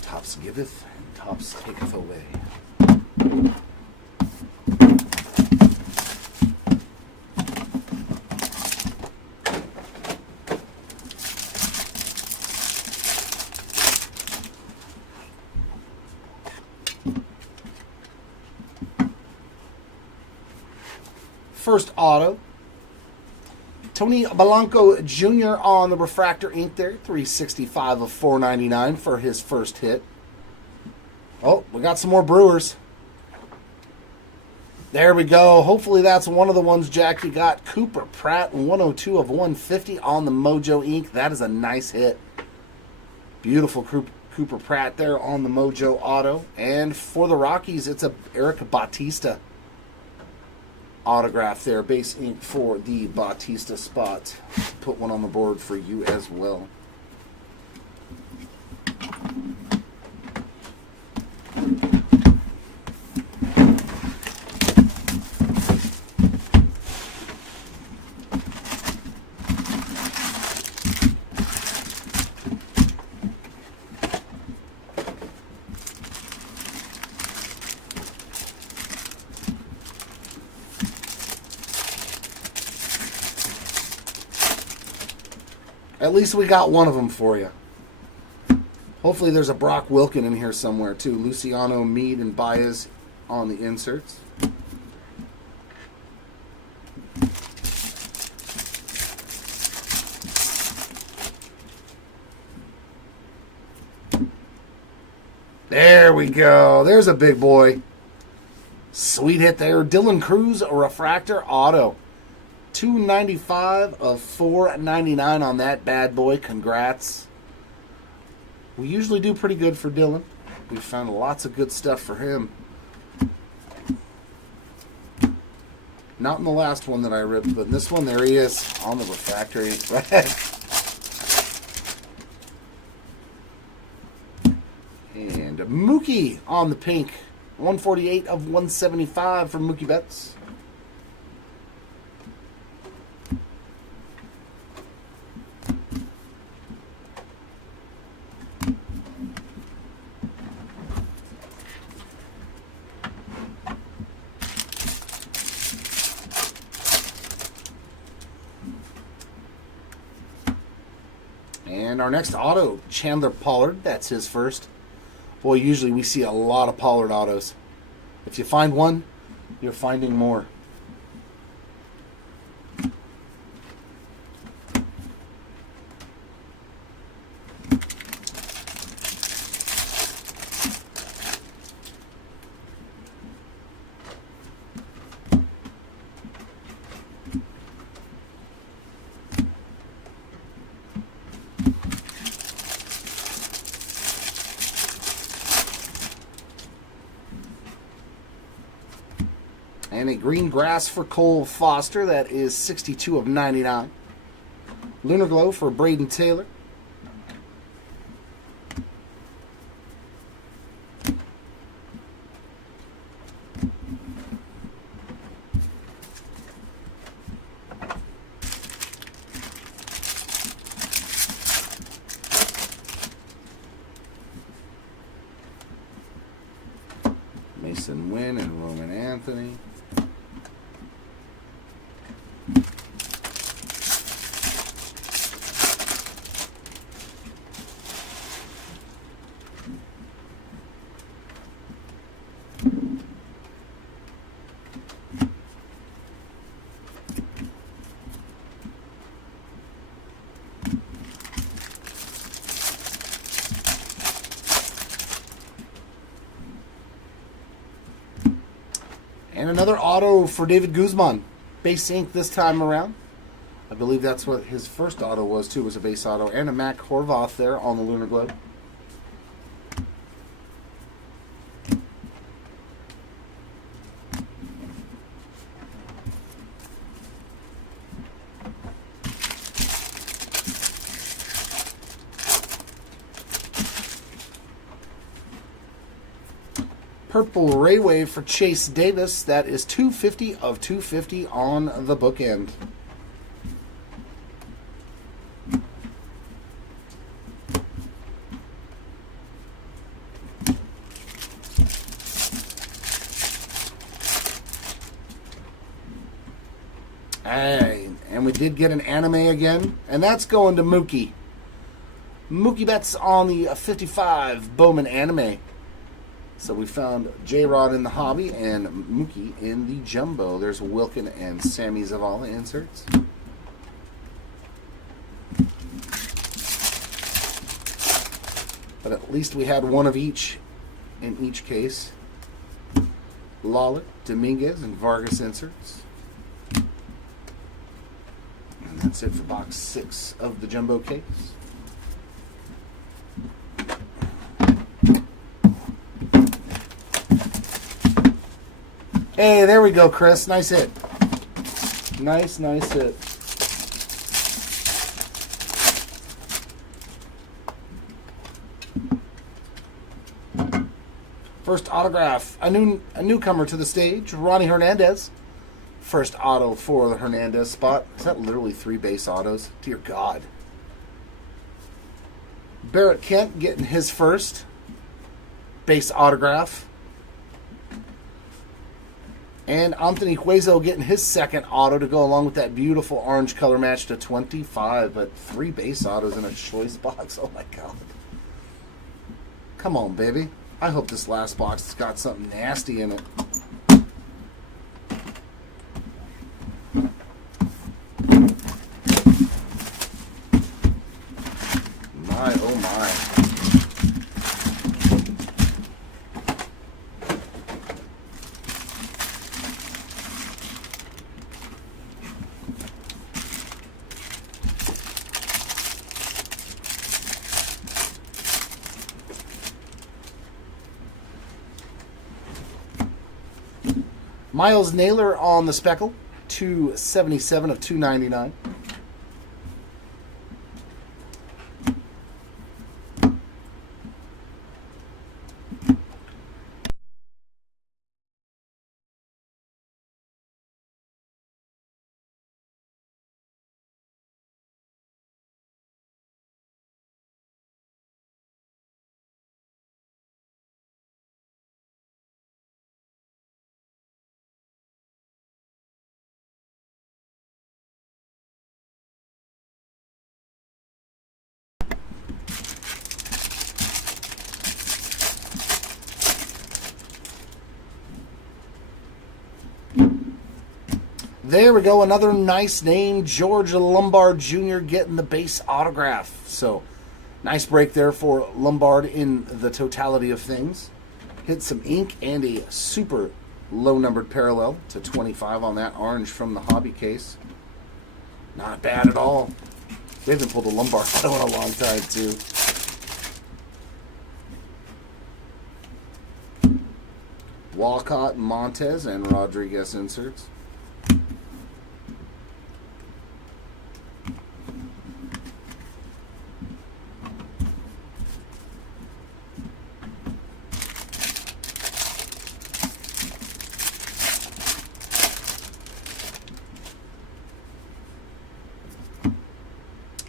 Tops giveth and tops taketh away. First auto, Tony Blanco Jr. on the Refractor ink there, 365 of 499 for his first hit. Oh, we got some more Brewers. There we go. Hopefully that's one of the ones Jackie got. Cooper Pratt, 102 of 150 on the Mojo ink. That is a nice hit. Beautiful Cooper Pratt there on the Mojo auto. And for the Rockies, it's a Eric Bautista autograph there, base ink for the Bautista spot. Put one on the board for you as well. At least we got one of them for you. Hopefully there's a Brock Wilken in here somewhere too. Luciano, Mead, and Baez on the inserts. There we go. There's a big boy. Sweet hit there. Dylan Cruz, a refractor auto. 295 of 499 on that bad boy. Congrats. We usually do pretty good for Dylan. We found lots of good stuff for him. Not in the last one that I ripped, but in this one, there he is on the refractory. And Mookie on the pink. 148 of 175 from Mookie Betts. And our next auto, Chandler Pollard. That's his first. Boy, usually we see a lot of Pollard autos. If you find one, you're finding more. And a green grass for Cole Foster. That is 62 of 99. Lunar Glow for Braden Taylor. Mason Wynn and Roman Anthony. And another auto for David Guzman. Base ink this time around. I believe that's what his first auto was too, was a base auto. And a Mac Horvath there on the Lunar Globe. Purple Ray Wave for Chase Davis. That is 250 of 250 on the bookend. And we did get an anime again, and that's going to Mookie. Mookie Betts on the 55 Bowman anime. So we found J-Rod in the hobby and Mookie in the jumbo. There's Wilken and Sammy Zavala inserts. But at least we had one of each in each case. Lawler, Dominguez, and Vargas inserts. And that's it for box 6 of the jumbo case. Hey, there we go, Chris. Nice hit. Nice hit. First autograph, a newcomer to the stage, Ronnie Hernandez. First auto for the Hernandez spot. Is that literally 3 base autos? Dear God. Barrett Kent getting his first base autograph. And Anthony Hueso getting his second auto to go along with that beautiful orange color match to 25. But 3 base autos in a choice box. Oh my God. Come on, baby. I hope this last box has got something nasty in it. My, oh my. Miles Naylor on the Speckle, 277 of 299. There we go. Another nice name. George Lombard Jr. getting the base autograph. So, nice break there for Lombard in the totality of things. Hit some ink and a super low-numbered parallel to 25 on that orange from the hobby case. Not bad at all. We haven't pulled a Lombard auto in a long time, too. Walcott, Montez, and Rodriguez inserts.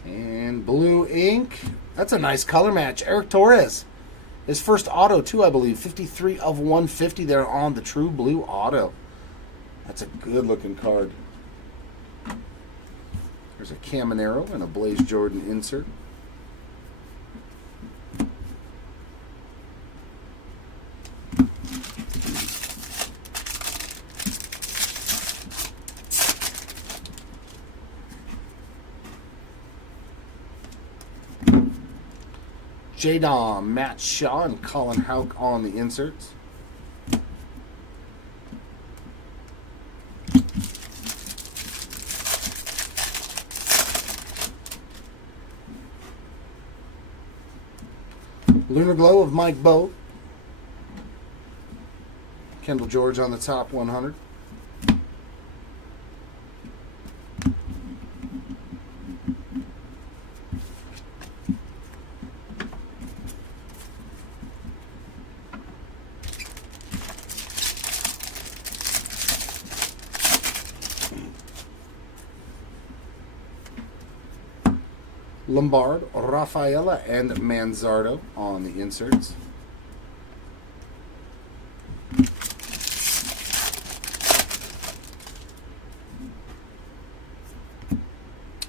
And blue ink. That's a nice color match. Eric Torres. His first auto, too, I believe. 53 of 150 there on the true blue auto. That's a good-looking card. There's a Caminero and a Blaze Jordan insert. J-Dom, Matt Shaw, and Colin Houck on the inserts. Lunar Glow of Mike Bowe. Kendall George on the top 100. Lombard, Rafaela, and Manzardo on the inserts.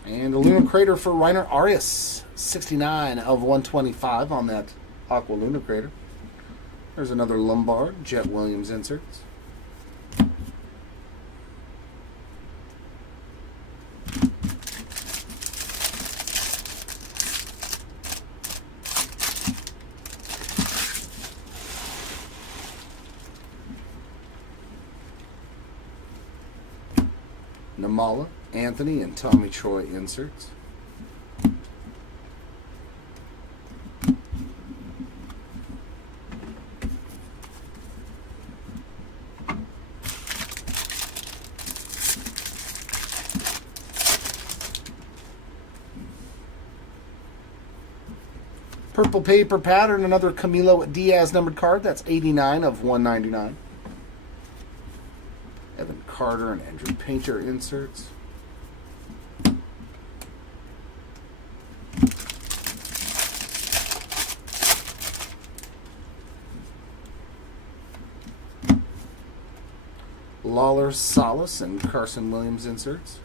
And a Lunar Crater for Reiner Arias, 69 of 125 on that Aqua Lunar Crater. There's another Lombard, Jet Williams inserts. Namala, Anthony, and Tommy Troy inserts. Purple paper pattern, another Camilo Diaz numbered card. That's 89 of 199. Evan Carter and Andrew Painter inserts. Lawler, Salas, and Carson Williams inserts.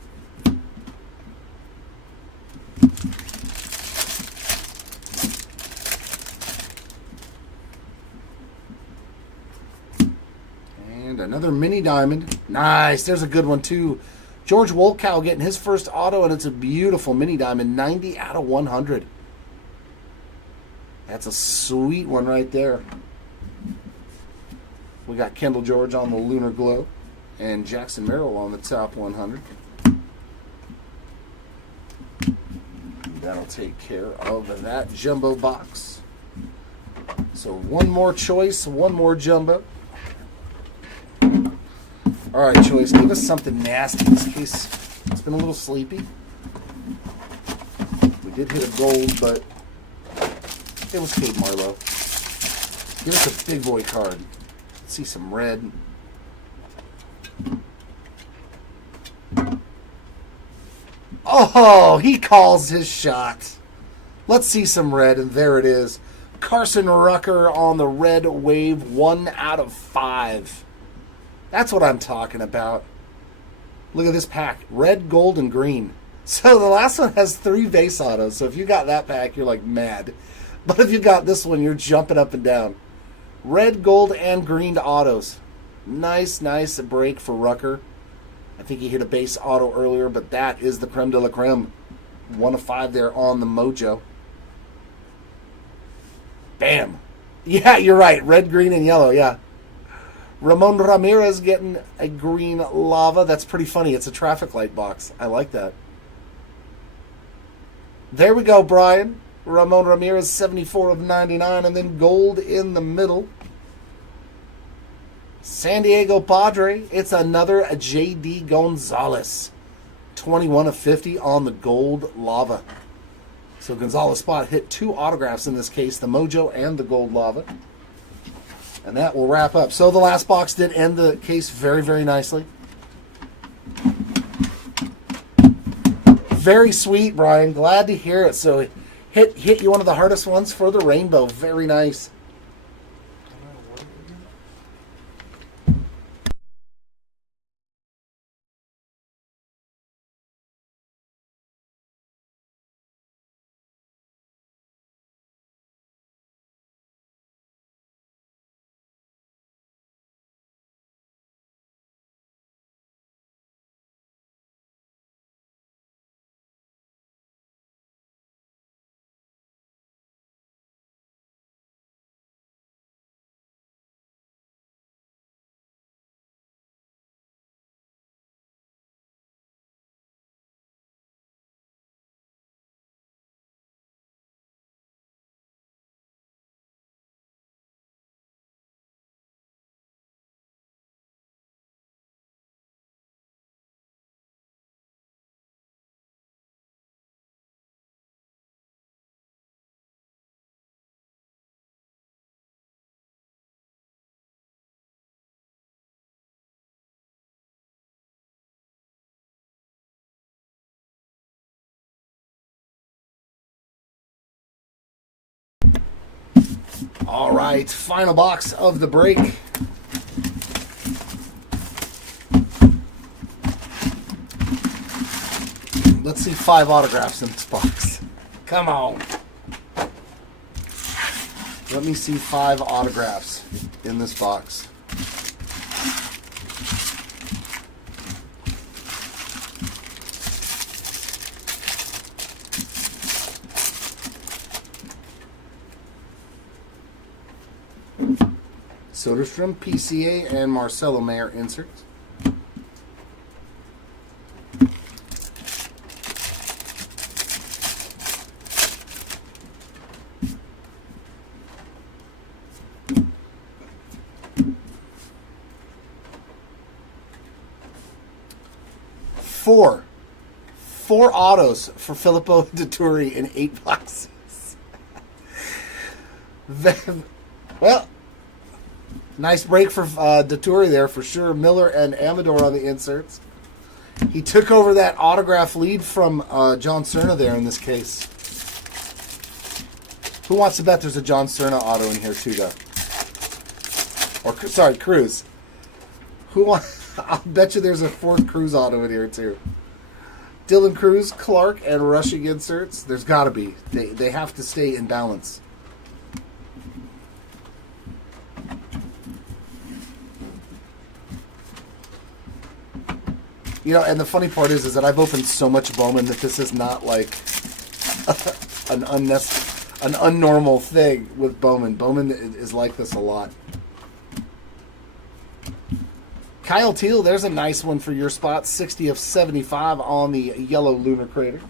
And another mini diamond. Nice. There's a good one, too. George Wolkow getting his first auto, and it's a beautiful mini diamond. 90 out of 100. That's a sweet one right there. We got Kendall George on the Lunar Glow and Jackson Merrill on the top 100. That'll take care of that jumbo box. So one more choice, one more jumbo. All right, Choice, give us something nasty in this case. It's been a little sleepy. We did hit a gold, but it was Kate Marlowe. Give us a big boy card. Let's see some red. Oh, he calls his shot. Let's see some red, and there it is. Carson Rucker on the red wave, 1 out of 5. That's what I'm talking about. Look at this pack. Red, gold, and green. So the last one has 3 base autos. So if you got that pack, you're like mad. But if you got this one, you're jumping up and down. Red, gold, and green autos. Nice break for Rucker. I think he hit a base auto earlier, but that is the creme de la creme. 1 of 5 there on the Mojo. Bam. Yeah, you're right. Red, green, and yellow, yeah. Ramon Ramirez getting a green lava. That's pretty funny. It's a traffic light box. I like that. There we go, Brian. Ramon Ramirez, 74 of 99, and then gold in the middle. San Diego Padre. It's another J.D. Gonzalez. 21 of 50 on the gold lava. So Gonzalez spot hit 2 autographs in this case, the Mojo and the gold lava. And that will wrap up. So the last box did end the case very, very nicely. Very sweet, Brian. Glad to hear it. So it hit you one of the hardest ones for the rainbow. Very nice. All right, final box of the break. Let's see 5 autographs in this box. Come on. Let me see 5 autographs in this box. Soderstrom, PCA, and Marcelo Mayer inserts. Four autos for Filippo Dutturi in 8 boxes. Well, nice break for Dutturi there for sure. Miller and Amador on the inserts. He took over that autograph lead from John Cerna there in this case. Who wants to bet there's a John Cerna auto in here too, though? Or, sorry, Cruz. Who wants... I'll bet you there's a fourth Cruz auto in here too. Dylan Cruz, Clark, and rushing inserts. There's got to be. They have to stay in balance. You know, and the funny part is that I've opened so much Bowman that this is not like an unnormal thing with Bowman. Bowman is like this a lot. Kyle Teal, there's a nice one for your spot. 60 of 75 on the yellow lunar crater.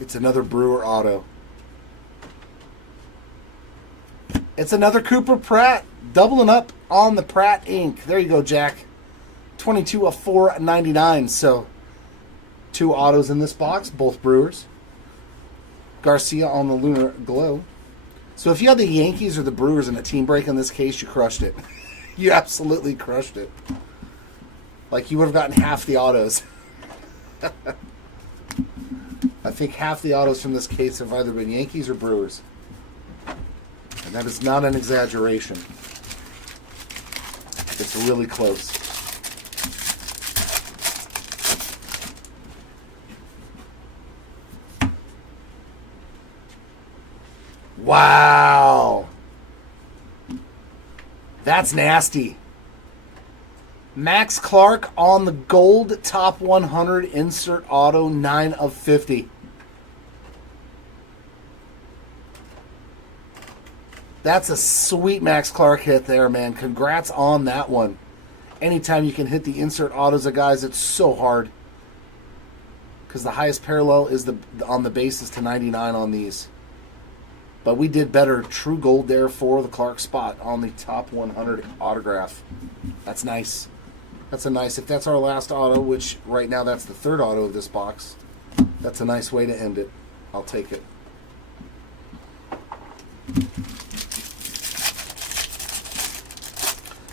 It's another Brewer auto. It's another Cooper Pratt. Doubling up on the Pratt ink. There you go, Jack. 22 of 499. So, 2 autos in this box, both Brewers. Garcia on the Lunar Glow. So if you had the Yankees or the Brewers in a team break in this case, you crushed it. You absolutely crushed it. Like, you would have gotten half the autos. I think half the autos from this case have either been Yankees or Brewers. And that is not an exaggeration. It's really close. Wow. That's nasty. Max Clark on the gold top 100 insert auto, 9 of 50. That's a sweet Max Clark hit there, man. Congrats on that one. Anytime you can hit the insert autos of guys, it's so hard. Because the highest parallel is on the basis to 99 on these. But we did better. True gold there for the Clark spot on the top 100 autograph. That's nice. That's a nice, if that's our last auto, which right now that's the third auto of this box, that's a nice way to end it. I'll take it.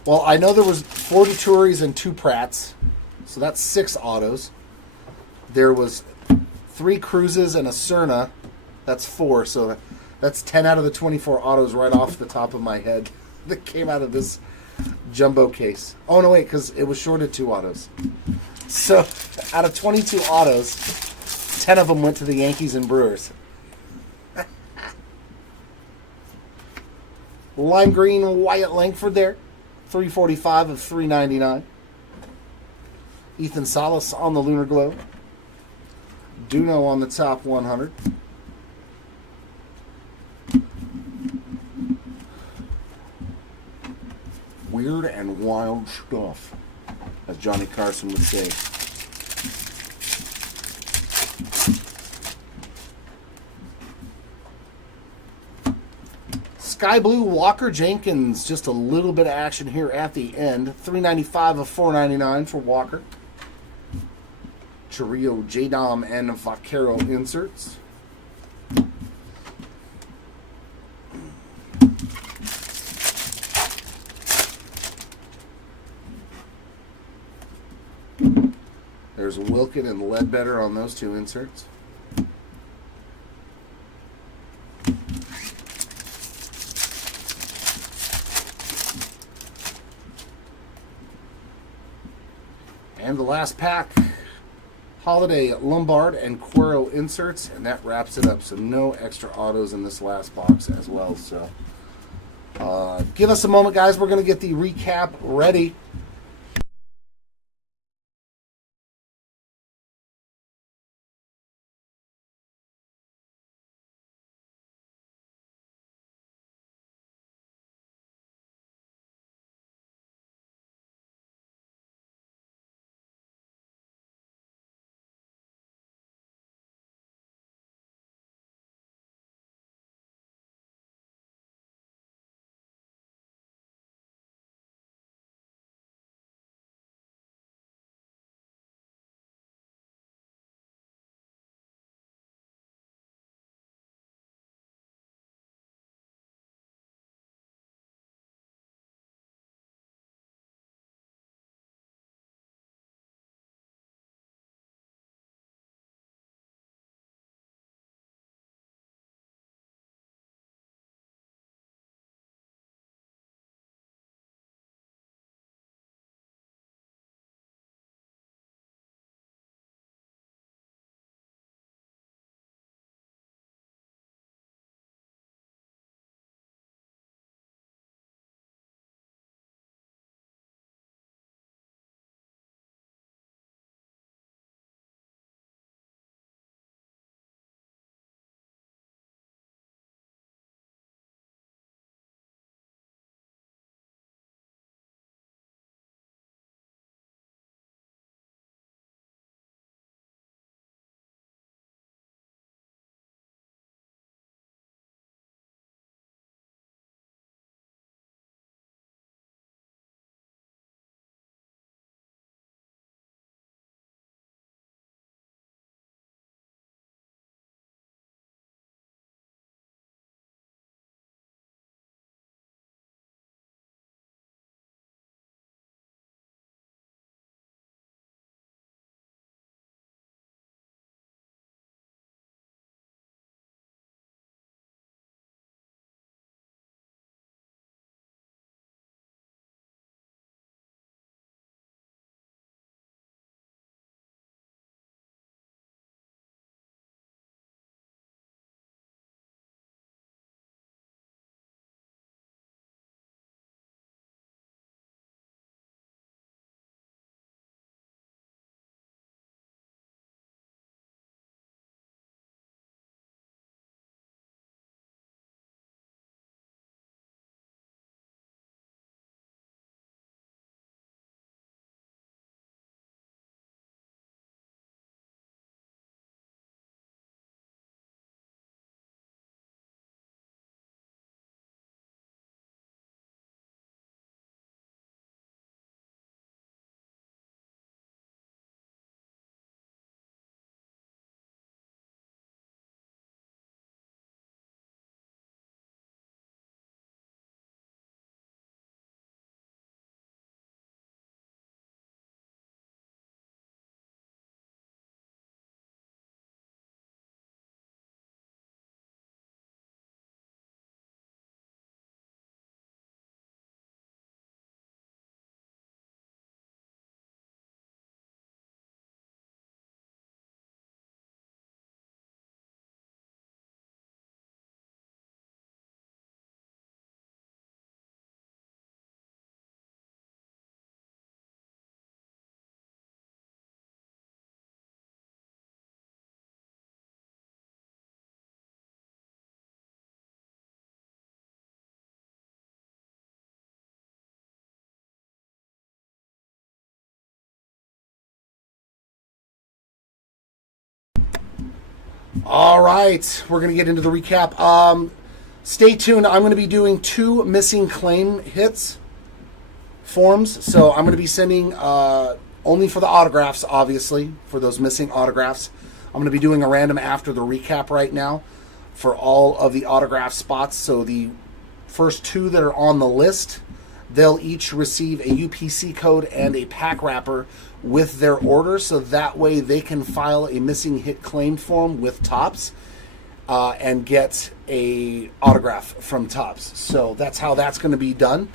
Well, I know there was 4 Detouris and 2 Pratts, so that's 6 autos. There was 3 Cruzes and a Cerna, that's 4, so that's 10 out of the 24 autos right off the top of my head that came out of this jumbo case. Oh, no, wait, because it was shorted 2 autos. So, out of 22 autos, 10 of them went to the Yankees and Brewers. Lime green Wyatt Langford there. 345 of 399. Ethan Salas on the Lunar Glow. Duno on the top 100. Weird and wild stuff, as Johnny Carson would say. Sky Blue Walker Jenkins, just a little bit of action here at the end. 395 of 499 for Walker. Chirrillo, J-Dom, and Vaquero inserts. There's Wilkin and Ledbetter on those 2 inserts. And the last pack, Holiday, Lombard, and Cuero inserts, and that wraps it up. So no extra autos in this last box as well. So give us a moment, guys. We're going to get the recap ready. All right, we're going to get into the recap. Stay tuned. I'm going to be doing 2 missing claim hits forms. So I'm going to be sending only for the autographs, obviously, for those missing autographs. I'm going to be doing a random after the recap right now for all of the autograph spots. So the first 2 that are on the list, they'll each receive a UPC code and a pack wrapper with their order, so that way they can file a missing hit claim form with Topps and get a autograph from Topps. So that's how that's going to be done.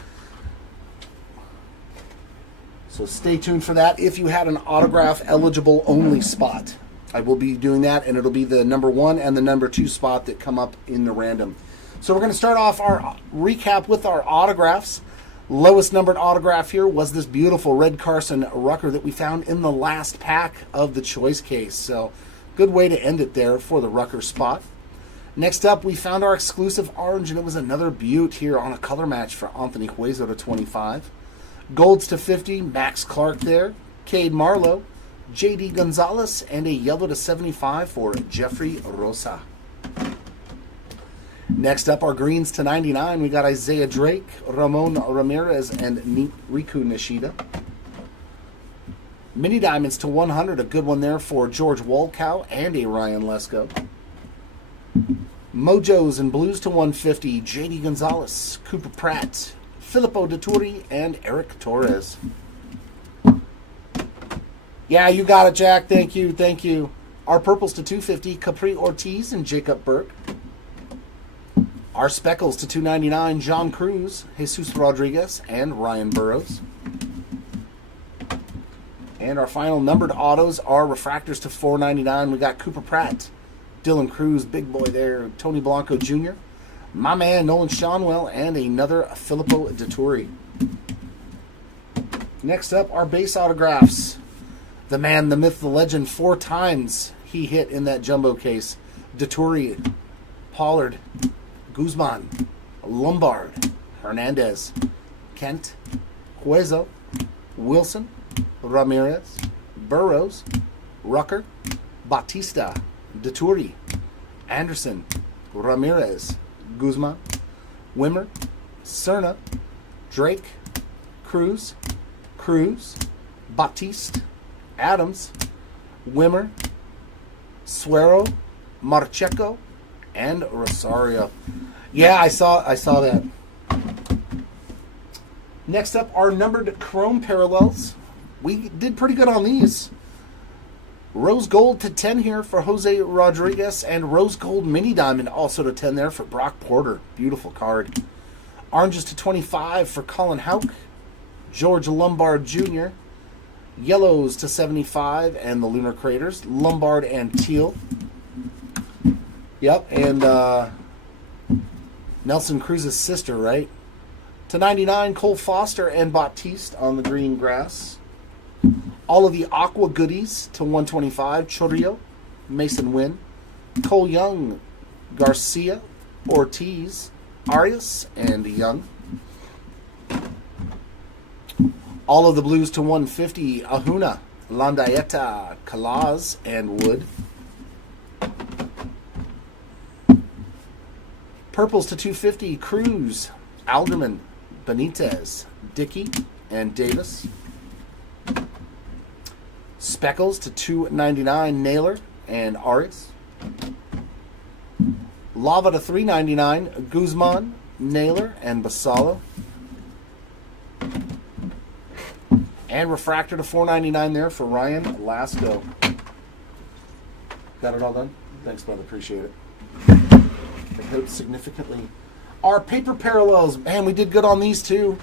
So stay tuned for that. If you had an autograph eligible only spot, I will be doing that, and it'll be the number 1 and the number 2 spot that come up in the random. So we're going to start off our recap with our autographs. Lowest numbered autograph here was this beautiful Red Carson Rucker that we found in the last pack of the choice case. So good way to end it there for the Rucker spot. Next up, we found our exclusive orange, and it was another beaut here on a color match for Anthony Hueso to 25. Golds to 50, Max Clark there. Cade Marlowe, J.D. Gonzalez, and a yellow to 75 for Jeffrey Rosa. Next up, our greens to 99. We got Isaiah Drake, Ramon Ramirez, and Riku Nishida. Mini diamonds to 100. A good one there for George Walkow and a Ryan Lesko. Mojos and blues to 150. J.D. Gonzalez, Cooper Pratt, Filippo Dituri, and Eric Torres. Yeah, you got it, Jack. Thank you. Thank you. Our purples to 250. Capri Ortiz and Jacob Burke. Our speckles to 299, John Cruz, Jesus Rodriguez, and Ryan Burrows. And our final numbered autos are refractors to 499. We got Cooper Pratt, Dylan Cruz, big boy there, Tony Blanco Jr., my man Nolan Shonwell, and another Filippo Dituri. Next up, our base autographs. The man, the myth, the legend, 4 times he hit in that jumbo case. Dituri, Pollard, Guzman, Lombard, Hernandez, Kent, Hueso, Wilson, Ramirez, Burrows, Rucker, Batista, Dituri, Anderson, Ramirez, Guzman, Wimmer, Cerna, Drake, Cruz, Batiste, Adams, Wimmer, Suero, Marcheco, and Rosario. Yeah, I saw that. Next up, our numbered chrome parallels. We did pretty good on these. Rose gold to 10 here for Jose Rodriguez, and rose gold mini diamond also to 10 there for Brock Porter. Beautiful card. Oranges to 25 for Colin Houck, George Lombard Jr., yellows to 75 and the Lunar Craters, Lombard and Teal. Yep, and Nelson Cruz's sister, right? To 99, Cole Foster and Batiste on the green grass. All of the Aqua goodies to 125, Chorrillo, Mason Wynn, Cole Young, Garcia, Ortiz, Arias, and Young. All of the blues to 150, Ahuna, Landaeta, Calaz, and Wood. Purples to 250, Cruz, Alderman, Benitez, Dickey, and Davis. Speckles to 299, Naylor and Arias. Lava to 399, Guzman, Naylor, and Basalo. And refractor to 499 there for Ryan Lasco. Got it all done? Thanks, brother. Appreciate it. It helps significantly. Our paper parallels, man, we did good on these too.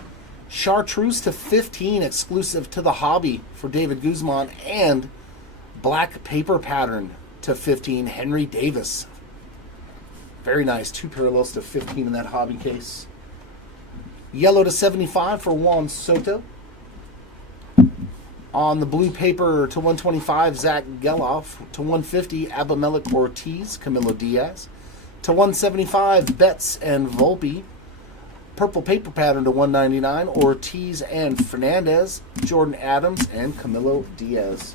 Chartreuse to 15, exclusive to the hobby for David Guzman, and black paper pattern to 15, Henry Davis. Very nice. 2 parallels to 15 in that hobby case. Yellow to 75 for Juan Soto. On the blue paper to 125, Zach Geloff. To 150, Abimelech Ortiz, Camilo Diaz. To 175, Betts and Volpe. Purple paper pattern to 199, Ortiz and Fernandez, Jordan Adams, and Camilo Diaz.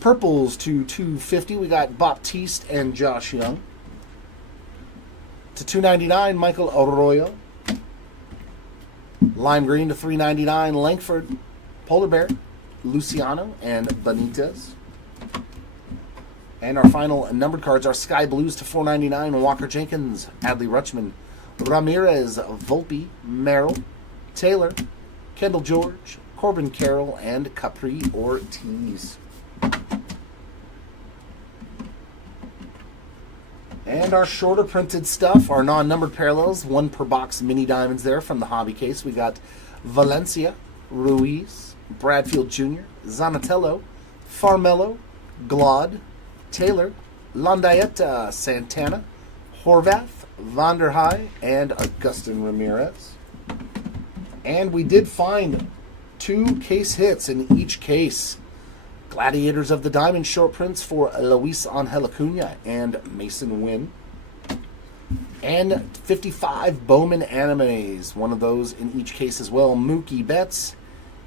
Purples to 250, we got Baptiste and Josh Young. To 299, Michael Arroyo. Lime green to 399, Langford, Polar Bear, Luciano, and Benitez. And our final numbered cards are Sky Blues to 499, Walker Jenkins, Adley Rutschman, Ramirez, Volpe, Merrill, Taylor, Kendall George, Corbin Carroll, and Capri Ortiz. And our shorter printed stuff, our non-numbered parallels, 1 per box mini diamonds there from the hobby case. We got Valencia, Ruiz, Bradfield Jr., Zanatello, Farmello, Glod, Taylor, Landaeta, Santana, Horvath, Vanderhei, and Augustin Ramirez. And we did find 2 case hits in each case. Gladiators of the Diamond short prints for Luis Angel Acuna and Mason Wynn. And 55 Bowman animes, one of those in each case as well. Mookie Betts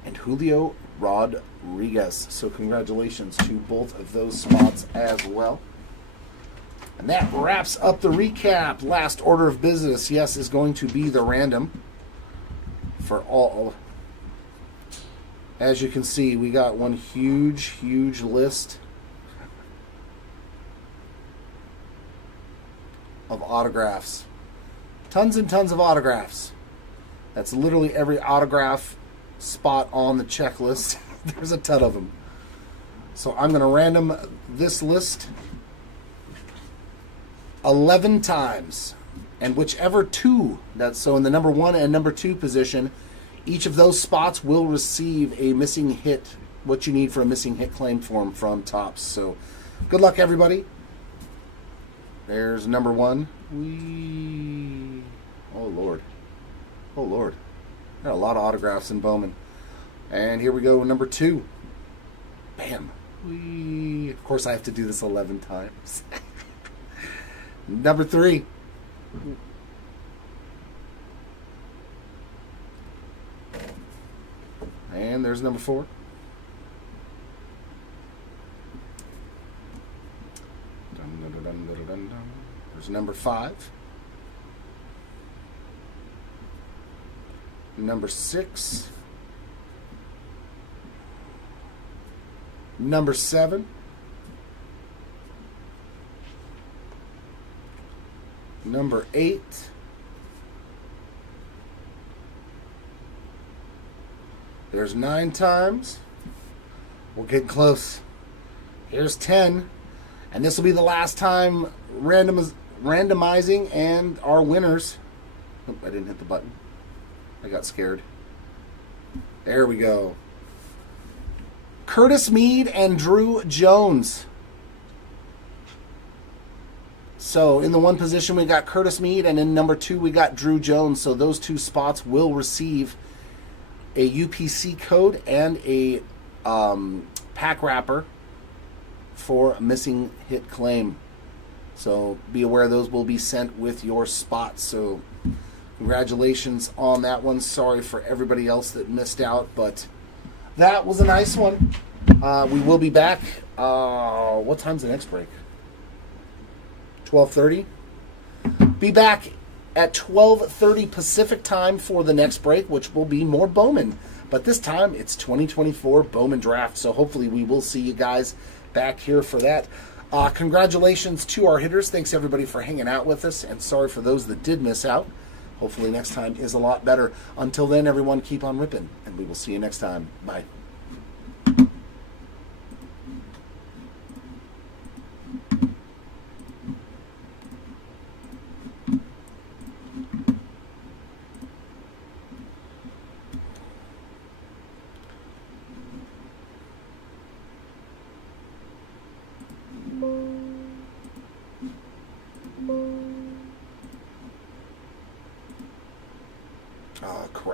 and Julio Rodriguez. So congratulations to both of those spots as well. And that wraps up the recap. Last order of business, yes, is going to be the random for all. As you can see, we got one huge list of autographs. Tons and tons of autographs. That's literally every autograph spot on the checklist. There's a ton of them. So I'm going to random this list 11 times. And whichever 2, so in the number 1 and number 2 position, each of those spots will receive a missing hit, what you need for a missing hit claim form from Topps. So good luck, everybody. There's number 1. Oh, Lord. Oh, Lord. There are a lot of autographs in Bowman. And here we go, number 2. Bam. Of course, I have to do this 11 times. Number 3. And there's number 4. There's number 5. Number 6. Number 7. Number 8. There's 9 times. We're getting close. Here's 10. And this will be the last time randomizing and our winners. Oh, I didn't hit the button. I got scared. There we go. Curtis Mead and Drew Jones. So in the 1 position we got Curtis Mead, and in number 2 we got Drew Jones. So those 2 spots will receive a UPC code and a pack wrapper for a missing hit claim. So be aware those will be sent with your spots. So congratulations on that one. Sorry for everybody else that missed out, but that was a nice one. We will be back. What time's the next break? 12:30. Be back at 12:30 Pacific time for the next break, which will be more Bowman. But this time, it's 2024 Bowman Draft, so hopefully we will see you guys back here for that. Congratulations to our hitters. Thanks, everybody, for hanging out with us, and sorry for those that did miss out. Hopefully next time is a lot better. Until then, everyone, keep on ripping, and we will see you next time. Bye.